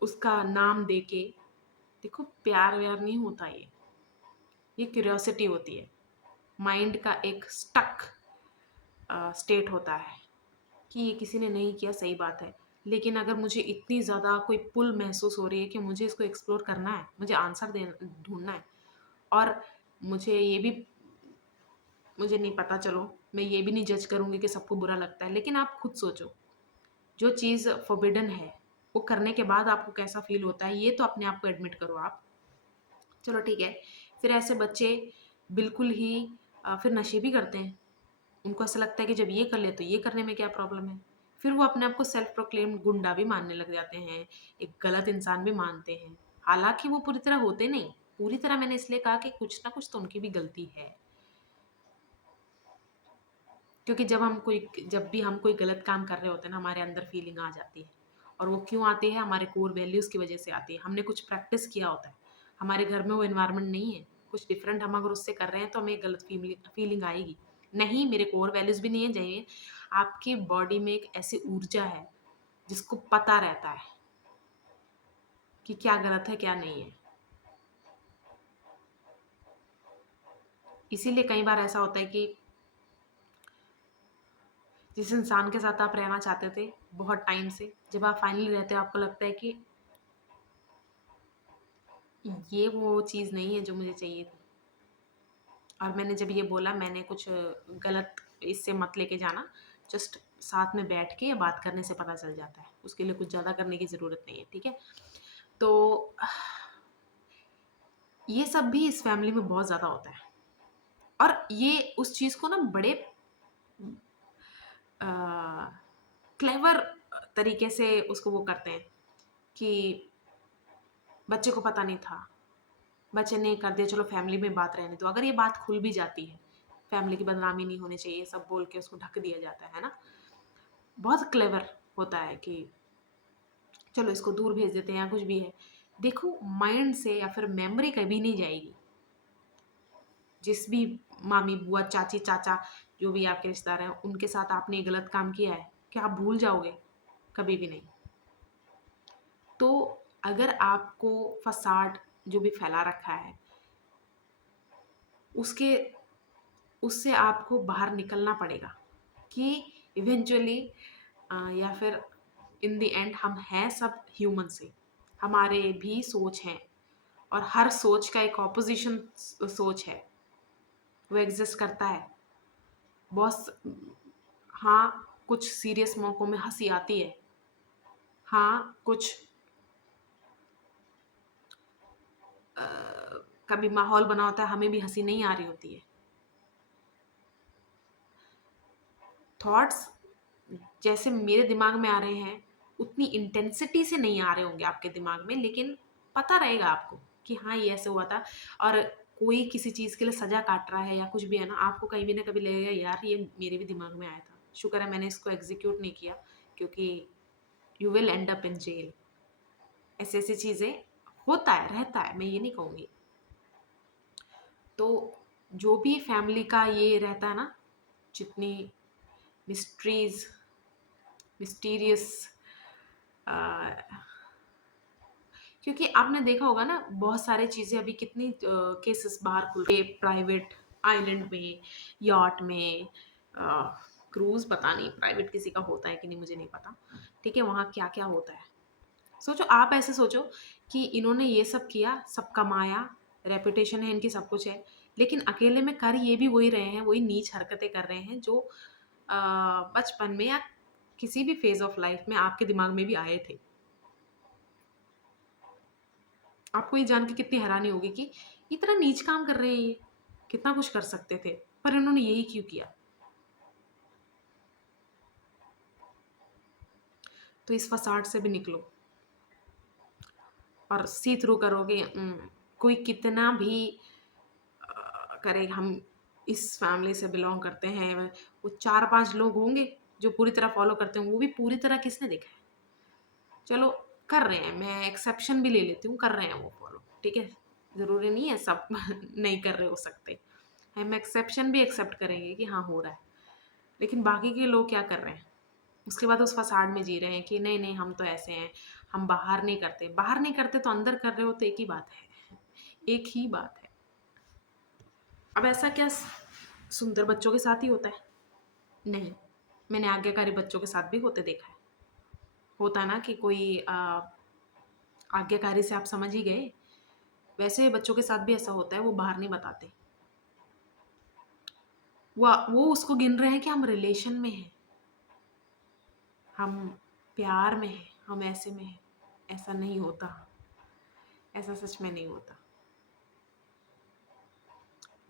उसका नाम देके, देखो प्यार व्यार नहीं होता, ये क्यूरियोसिटी होती है, माइंड का एक स्टक स्टेट होता है कि ये किसी ने नहीं किया, सही बात है, लेकिन अगर मुझे इतनी ज़्यादा कोई पुल महसूस हो रही है कि मुझे इसको एक्सप्लोर करना है, मुझे आंसर देना ढूंढना है, और मुझे ये भी, मुझे नहीं पता, चलो मैं ये भी नहीं जज करूँगी कि सबको बुरा लगता है, लेकिन आप खुद सोचो जो चीज़ फॉरबिडन है वो करने के बाद आपको कैसा फील होता है, ये तो अपने आप को एडमिट करो आप। चलो ठीक है, फिर ऐसे बच्चे बिल्कुल ही फिर नशे भी करते हैं। उनको ऐसा लगता है कि जब ये कर ले तो ये करने में क्या प्रॉब्लम है। फिर वो अपने आप को सेल्फ प्रोक्लेम्ड गुंडा भी मानने लग जाते हैं, एक गलत इंसान भी मानते हैं। हालाँकि वो पूरी तरह होते नहीं, पूरी तरह मैंने इसलिए कहा कि कुछ ना कुछ तो उनकी भी गलती है। क्योंकि जब भी हम कोई गलत काम कर रहे होते हैं ना, हमारे अंदर फीलिंग आ जाती है, और वो क्यों आती है, हमारे कोर वैल्यूज़ की वजह से आती है। हमने कुछ प्रैक्टिस किया होता है, हमारे घर में वो एनवायरनमेंट नहीं है, कुछ डिफरेंट हम अगर उससे कर रहे हैं तो हमें गलत फीलिंग आएगी। नहीं, मेरे कोर वैल्यूज़ भी नहीं है, जाइए, आपकी बॉडी में एक ऐसी ऊर्जा है जिसको पता रहता है कि क्या गलत है क्या नहीं है। इसीलिए कई बार ऐसा होता है कि जिस इंसान के साथ आप रहना चाहते थे बहुत टाइम से, जब आप फाइनली रहते हो आपको लगता है कि ये वो चीज़ नहीं है जो मुझे चाहिए थी। और मैंने जब ये बोला, मैंने कुछ गलत इससे मत लेके जाना, जस्ट साथ में बैठ के बात करने से पता चल जाता है, उसके लिए कुछ ज़्यादा करने की ज़रूरत नहीं है, ठीक है। तो ये सब भी इस फैमिली में बहुत ज़्यादा होता है, और ये उस चीज़ को ना बड़े क्लेवर तरीके से उसको वो करते हैं कि बच्चे को पता नहीं था, बच्चे ने कर दिया, चलो फैमिली में बात रहने दो। अगर ये बात खुल भी जाती है, फैमिली की बदनामी नहीं होनी चाहिए, सब बोल के उसको ढक दिया जाता है ना। बहुत क्लेवर होता है कि चलो इसको दूर भेज देते हैं या कुछ भी है। देखो माइंड से या फिर मेमोरी कभी नहीं जाएगी। जिस भी मामी बुआ चाची चाचा जो भी आपके रिश्तेदार हैं उनके साथ आपने ये गलत काम किया है, क्या आप भूल जाओगे? कभी भी नहीं। तो अगर आपको फसाड जो भी फैला रखा है उसके उससे आपको बाहर निकलना पड़ेगा कि इवेंचुअली, या फिर इन द एंड हम हैं सब ह्यूमन से, हमारे भी सोच हैं, और हर सोच का एक ऑपोजिशन सोच है, वो एग्जिस्ट करता है। बॉस, हाँ कुछ सीरियस मौकों में हंसी आती है, हाँ कुछ कभी माहौल बना होता है हमें भी हंसी नहीं आ रही होती है। थॉट्स जैसे मेरे दिमाग में आ रहे हैं उतनी इंटेंसिटी से नहीं आ रहे होंगे आपके दिमाग में, लेकिन पता रहेगा आपको कि हाँ ये ऐसे हुआ था। और कोई किसी चीज़ के लिए सजा काट रहा है या कुछ भी है ना, आपको कहीं भी ना कभी लगेगा यार ये मेरे भी दिमाग में आया था, शुक्र है मैंने इसको एग्जीक्यूट नहीं किया, क्योंकि you will end up in jail. ऐसी ऐसी चीज़ें होता है, रहता है, मैं ये नहीं कहूँगी। तो जो भी फैमिली का ये रहता है ना, जितनी मिस्ट्रीज, मिस्टीरियस, क्योंकि आपने देखा होगा ना बहुत सारी चीज़ें अभी कितनी केसेस बाहर खुल रहे, प्राइवेट आइलैंड में, यॉट में, क्रूज, पता नहीं प्राइवेट किसी का होता है कि नहीं मुझे नहीं पता, ठीक है, वहाँ क्या क्या होता है। सोचो, आप ऐसे सोचो कि इन्होंने ये सब किया, सब कमाया, रेपुटेशन है इनकी, सब कुछ है, लेकिन अकेले में कर ये भी वही रहे हैं, वही नीच हरकतें कर रहे हैं जो बचपन में या किसी भी फेज ऑफ लाइफ में आपके दिमाग में भी आए थे। आपको ये जान के कितनी हैरानी होगी कि इतना नीच काम कर रहे हैं ये, कितना कुछ कर सकते थे, पर इन्होंने यही क्यों किया। तो इस फसाड से भी निकलो और सी थ्रू करोगे। कोई कितना भी करे, हम इस फैमिली से बिलोंग करते हैं, वो 4-5 लोग होंगे जो पूरी तरह फॉलो करते हैं, वो भी पूरी तरह किसने देखा है, चलो कर रहे हैं, मैं एक्सेप्शन भी ले लेती हूँ, कर रहे हैं वो फॉलो, ठीक है, ज़रूरी नहीं है सब नहीं कर रहे हो सकते, हम एक्सेप्शन भी एक्सेप्ट करेंगे कि हाँ हो रहा है, लेकिन बाकी के लोग क्या कर रहे हैं, उसके बाद उस फसाड में जी रहे हैं कि नहीं नहीं हम तो ऐसे हैं, हम बाहर नहीं करते, बाहर नहीं करते तो अंदर कर रहे हो, तो एक ही बात है, एक ही बात है। अब ऐसा क्या सुंदर बच्चों के साथ ही होता है? नहीं, मैंने आज्ञाकारी बच्चों के साथ भी होते देखा है। होता है ना कि कोई आज्ञाकारी से आप समझ ही गए, वैसे बच्चों के साथ भी ऐसा होता है, वो बाहर नहीं बताते, वो उसको गिन रहे हैं कि हम रिलेशन में हैं, हम प्यार में हैं, हम ऐसे में हैं। ऐसा नहीं होता, ऐसा सच में नहीं होता,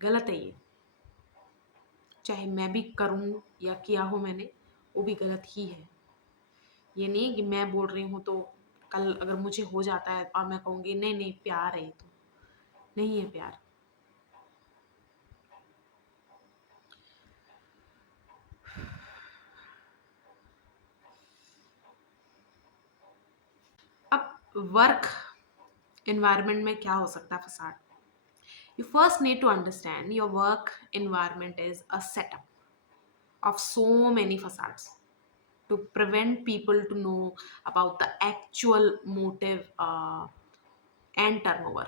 गलत है ये, चाहे मैं भी करूं या किया हो मैंने, वो भी गलत ही है। ये नहीं कि मैं बोल रही हूँ तो कल अगर मुझे हो जाता है और मैं कहूँगी नहीं नहीं प्यार है ये, तो नहीं है प्यार। अब वर्क एनवायरनमेंट में क्या हो सकता है facade? You first need to understand your work environment is a setup of so many facades to prevent people to know about the actual motive and turnover.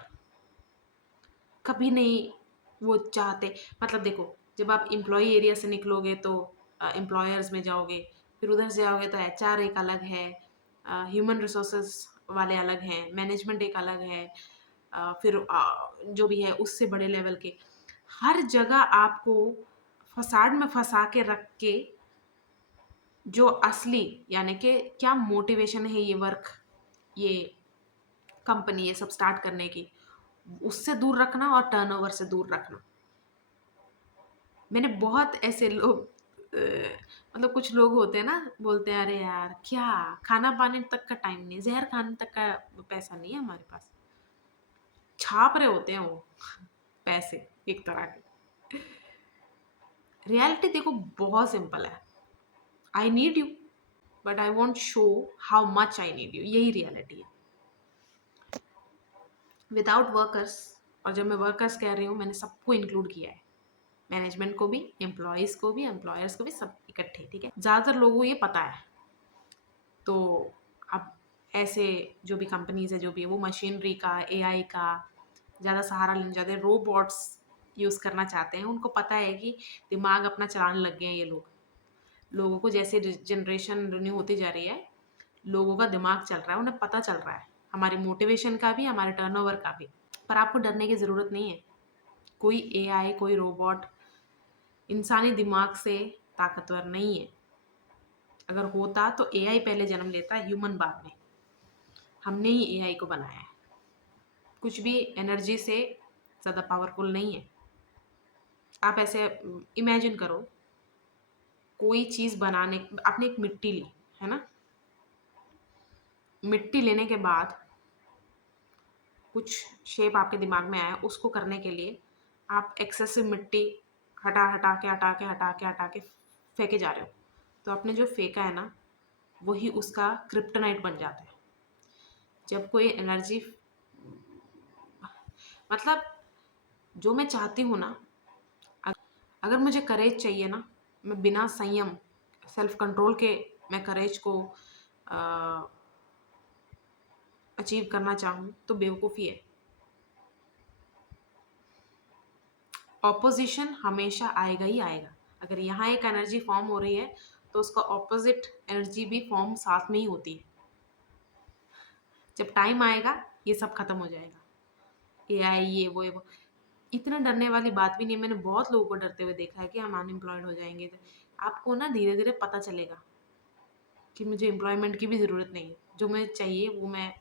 कभी नहीं वो चाहते, मतलब देखो, जब आप एम्प्लॉय एरिया से निकलोगे तो एम्प्लॉयर्स में जाओगे, फिर उधर से जाओगे तो एचआर एक अलग है, ह्यूमन रिसोर्सेज वाले अलग हैं, मैनेजमेंट एक अलग है, फिर जो भी है उससे बड़े लेवल के, हर जगह आपको फसाड में फंसा के रख के जो असली यानी कि क्या मोटिवेशन है ये वर्क, ये कंपनी ये सब स्टार्ट करने की, उससे दूर रखना और टर्नओवर से दूर रखना। मैंने बहुत ऐसे लोग मतलब कुछ लोग होते हैं ना, बोलते हैं अरे यार क्या खाना पाने तक का टाइम नहीं, जहर खाने तक का पैसा नहीं है हमारे पास, छाप रहे होते हैं वो पैसे एक तरह के। रियलिटी देखो बहुत सिंपल है, I need you but I want show how much I need you, यही रियलिटी है। विदाउट वर्कर्स, और जब मैं वर्कर्स कह रही हूँ मैंने सबको इंक्लूड किया है, मैनेजमेंट को भी, एम्प्लॉयज़ को भी, एम्प्लॉयर्स को भी, सब इकट्ठे, ठीक है, ज़्यादातर लोगों को ये पता है। तो अब ऐसे जो भी कंपनीज है जो भी है वो मशीनरी का, एआई का ज़्यादा सहारा लेना चाहते हैं, रोबोट्स यूज़ करना चाहते हैं, उनको पता है कि दिमाग अपना चलाने लग गए हैं ये लोग, लोगों को जैसे जनरेशन रिन्यू होती जा रही है, लोगों का दिमाग चल रहा है, उन्हें पता चल रहा है हमारे मोटिवेशन का भी, हमारे टर्नओवर का भी। पर आपको डरने की ज़रूरत नहीं है। कोई एआई, कोई रोबोट इंसानी दिमाग से ताकतवर नहीं है। अगर होता तो एआई पहले जन्म लेता, ह्यूमन बाद में। हमने ही एआई को बनाया है। कुछ भी एनर्जी से ज़्यादा पावरफुल नहीं है। आप ऐसे इमेजिन करो, कोई चीज़ बनाने, आपने एक मिट्टी ली है ना, मिट्टी लेने के बाद कुछ शेप आपके दिमाग में आया, उसको करने के लिए आप एक्सेसिव मिट्टी हटा हटा के हटा के हटा के हटा के फेंके जा रहे हो। तो आपने जो फेंका है ना, वही उसका क्रिप्टोनाइट बन जाता है। जब कोई एनर्जी, मतलब जो मैं चाहती हूँ ना, अगर मुझे करेज चाहिए ना, मैं बिना संयम, सेल्फ कंट्रोल के मैं करेज को अचीव करना चाहूँ तो बेवकूफ़ी है। ऑपोजिशन हमेशा आएगा ही आएगा। अगर यहाँ एक एनर्जी फॉर्म हो रही है तो उसका ऑपोजिट एनर्जी भी फॉर्म साथ में ही होती है। जब टाइम आएगा ये सब खत्म हो जाएगा। एआई, ये वो इतना डरने वाली बात भी नहीं है। मैंने बहुत लोगों को डरते हुए देखा है कि हम अनएम्प्लॉयड हो जाएंगे। आपको ना धीरे धीरे पता चलेगा कि मुझे एम्प्लॉयमेंट की भी ज़रूरत नहीं है। जो मुझे चाहिए वो मैं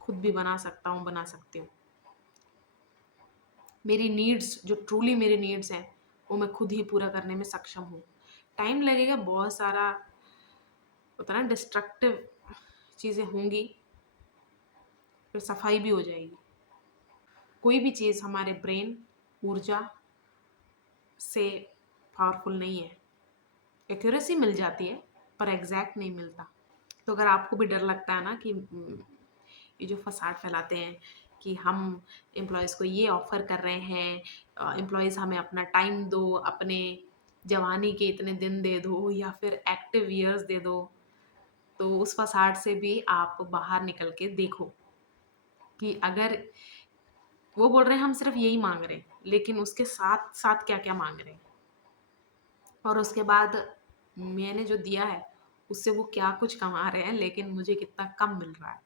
खुद भी बना सकता हूँ, बना सकती हूँ। मेरी नीड्स, जो ट्रूली मेरी नीड्स हैं, वो मैं खुद ही पूरा करने में सक्षम हूँ। टाइम लगेगा, बहुत सारा होता है ना, डिस्ट्रक्टिव चीज़ें होंगी, फिर सफाई भी हो जाएगी। कोई भी चीज़ हमारे ब्रेन, ऊर्जा से पावरफुल नहीं है। एक्यूरेसी मिल जाती है पर एग्जैक्ट नहीं मिलता। तो अगर आपको भी डर लगता है ना कि ये जो फसाड फैलाते हैं कि हम एम्प्लॉयज़ को ये ऑफ़र कर रहे हैं, एम्प्लॉयज़ हमें अपना टाइम दो, अपने जवानी के इतने दिन दे दो या फिर एक्टिव ईयर्स दे दो, तो उस फसाड से भी आप बाहर निकल के देखो कि अगर वो बोल रहे हैं हम सिर्फ यही मांग रहे हैं, लेकिन उसके साथ साथ क्या क्या मांग रहे हैं, और उसके बाद मैंने जो दिया है उससे वो क्या कुछ कमा रहे हैं, लेकिन मुझे कितना कम मिल रहा है।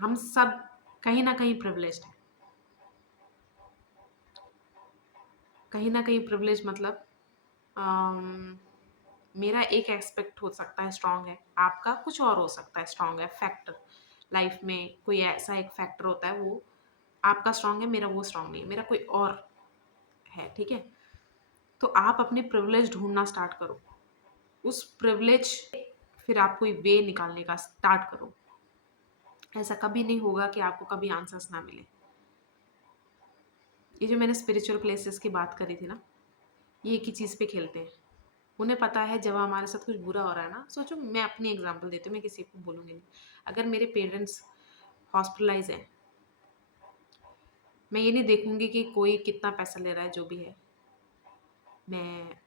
हम सब कहीं ना कहीं प्रिविलेज्ड हैं। कहीं ना कहीं प्रिविलेज मतलब मेरा एक एस्पेक्ट हो सकता है स्ट्रांग है, आपका कुछ और हो सकता है स्ट्रांग है। फैक्टर लाइफ में कोई ऐसा एक फैक्टर होता है, वो आपका स्ट्रांग है, मेरा वो स्ट्रांग नहीं है, मेरा कोई और है, ठीक है। तो आप अपने प्रिविलेज ढूंढना स्टार्ट करो, उस प्रिविलेज फिर आप कोई वे निकालने का स्टार्ट करो। ऐसा कभी नहीं होगा कि आपको कभी आंसर्स ना मिले। ये जो मैंने स्पिरिचुअल प्लेसेस की बात करी थी ना, ये एक ही चीज़ पे खेलते हैं। उन्हें पता है जब हमारे साथ कुछ बुरा हो रहा है ना, सोचो, मैं अपनी एग्जांपल देती हूँ, मैं किसी को बोलूँगी नहीं। अगर मेरे पेरेंट्स हॉस्पिटलाइज हैं, मैं ये नहीं देखूंगी कि कोई कितना पैसा ले रहा है, जो भी है मैं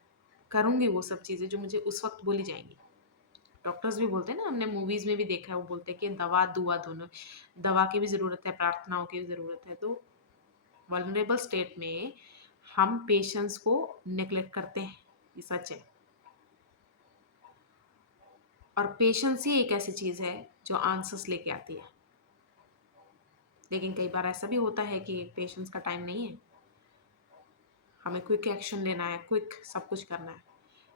करूँगी वो सब चीज़ें जो मुझे उस वक्त बोली जाएंगी। डॉक्टर्स भी बोलते हैं ना, हमने मूवीज़ में भी देखा है, वो बोलते हैं कि दवा दुआ दोनों, दवा की भी ज़रूरत है, प्रार्थनाओं की भी ज़रूरत है। तो वल्नरेबल स्टेट में हम पेशेंस को नेग्लेक्ट करते हैं, ये सच है। और पेशेंस ही एक ऐसी चीज़ है जो आंसर्स लेके आती है। लेकिन कई बार ऐसा भी होता है कि पेशेंस का टाइम नहीं है, हमें क्विक एक्शन लेना है, क्विक सब कुछ करना है।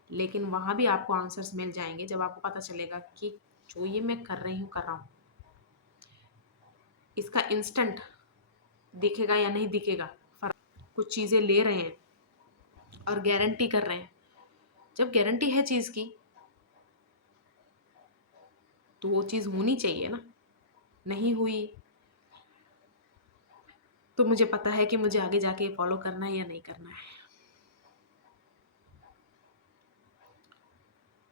लेकिन वहाँ भी आपको आंसर्स मिल जाएंगे जब आपको पता चलेगा कि जो ये मैं कर रही हूँ, कर रहा हूँ, इसका इंस्टेंट दिखेगा या नहीं दिखेगा फर्क। कुछ चीज़ें ले रहे हैं और गारंटी कर रहे हैं, जब गारंटी है चीज़ की तो वो चीज़ होनी चाहिए ना। नहीं हुई तो मुझे पता है कि मुझे आगे जाके फॉलो करना है या नहीं करना है।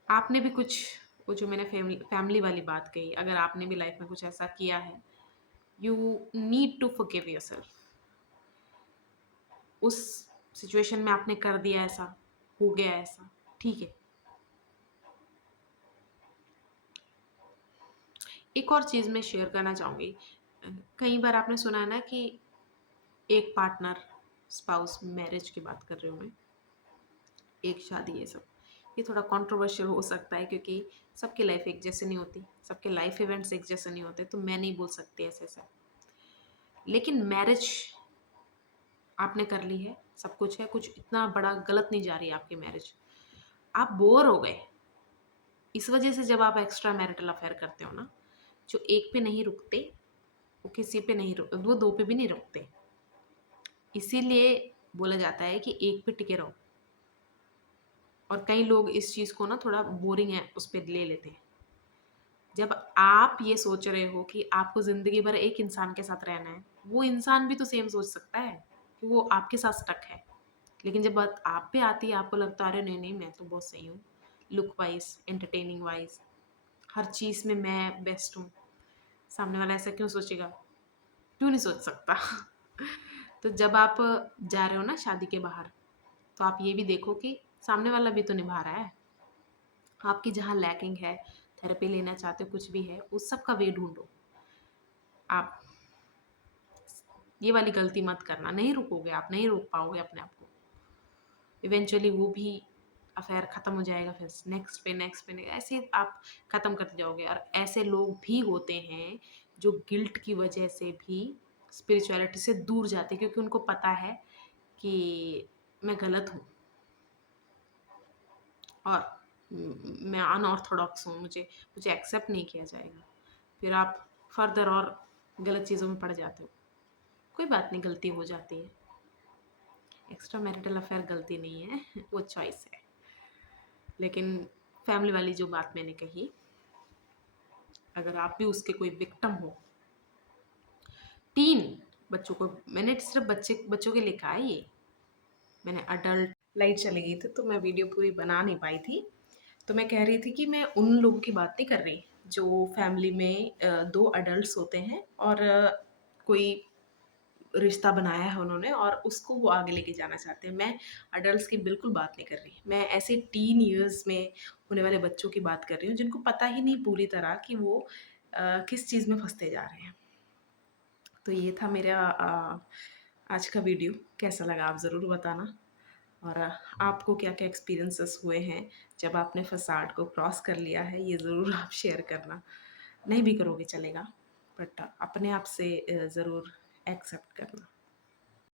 आपने भी कुछ, वो जो मैंने फैमिली वाली बात कही, अगर आपने भी लाइफ में कुछ ऐसा किया है, you need to forgive yourself. उस सिचुएशन में आपने कर दिया ऐसा, हो गया ऐसा, ठीक है। एक और चीज़ मैं शेयर करना चाहूँगी। कई बार आपने सुना है ना कि एक पार्टनर, स्पाउस, मैरिज की बात कर रही हूँ मैं, एक शादी, ये सब, ये थोड़ा कंट्रोवर्शियल हो सकता है क्योंकि सबकी लाइफ एक जैसे नहीं होती, सबके लाइफ इवेंट्स एक जैसे नहीं होते, तो मैं नहीं बोल सकती ऐसे ऐसे। लेकिन मैरिज आपने कर ली है, सब कुछ है, कुछ इतना बड़ा गलत नहीं जा रही है आपकी मैरिज। आप बोर हो गए, इस वजह से जब आप एक्स्ट्रा मैरिटल अफेयर करते हो ना, जो एक पे नहीं रुकते वो किसी पे नहीं रुक, वो दो पे भी नहीं रुकते। इसीलिए बोला जाता है कि एक पे टिके रहो। और कई लोग इस चीज़ को ना थोड़ा बोरिंग है उस पर ले लेते हैं। जब आप ये सोच रहे हो कि आपको ज़िंदगी भर एक इंसान के साथ रहना है, वो इंसान भी तो सेम सोच सकता है कि वो आपके साथ स्टक है। लेकिन जब बात आप पे आती है, आपको लगता है अरे नहीं नहीं, मैं तो बहुत सही हूँ, लुक वाइज, एंटरटेनिंग वाइज, हर चीज़ में मैं बेस्ट हूँ। सामने वाला ऐसा क्यों सोचेगा? क्यों नहीं सोच सकता? तो जब आप जा रहे हो ना शादी के बाहर, तो आप ये भी देखो कि सामने वाला भी तो निभा रहा है। आपकी जहाँ लैकिंग है, थेरेपी लेना चाहते हो, कुछ भी है, उस सब का वे ढूंढो। आप ये वाली गलती मत करना, नहीं रुकोगे, आप नहीं रोक पाओगे अपने आप को। इवेंचुअली वो भी अफेयर ख़त्म हो जाएगा, फिर नेक्स्ट पे नेक्स्ट पे ऐसे आप ख़त्म करते जाओगे। और ऐसे लोग भी होते हैं जो गिल्ट की वजह से भी स्पिरिचुअलिटी से दूर जाते हैं, क्योंकि उनको पता है कि मैं गलत हूँ और मैं अनऑर्थोडॉक्स हूँ, मुझे मुझे एक्सेप्ट नहीं किया जाएगा। फिर आप फर्दर और गलत चीज़ों में पड़ जाते हो। कोई बात नहीं, गलती हो जाती है। एक्स्ट्रा मैरिटल अफेयर गलती नहीं है, वो चॉइस है। लेकिन फैमिली वाली जो बात मैंने कही, अगर आप भी उसके कोई विक्टिम हो, टीन बच्चों को, मैंने सिर्फ बच्चों के लिए कहा है ये, मैंने अडल्ट, लाइट चली गई थी तो मैं वीडियो पूरी बना नहीं पाई थी। तो मैं कह रही थी कि मैं उन लोगों की बात नहीं कर रही जो फैमिली में दो अडल्ट्स होते हैं और कोई रिश्ता बनाया है उन्होंने और उसको वो आगे लेके जाना चाहते हैं। मैं अडल्ट्स की बिल्कुल बात नहीं कर रही, मैं ऐसे टीन ईयर्स में होने वाले बच्चों की बात कर रही हूँ जिनको पता ही नहीं पूरी तरह कि वो किस चीज़ में फंसते जा रहे हैं। तो ये था मेरा आज का वीडियो। कैसा लगा आप ज़रूर बताना। और आपको क्या क्या एक्सपीरियंसेस हुए हैं जब आपने फसाड को क्रॉस कर लिया है, ये ज़रूर आप शेयर करना। नहीं भी करोगे चलेगा, बट अपने आप से ज़रूर एक्सेप्ट करना।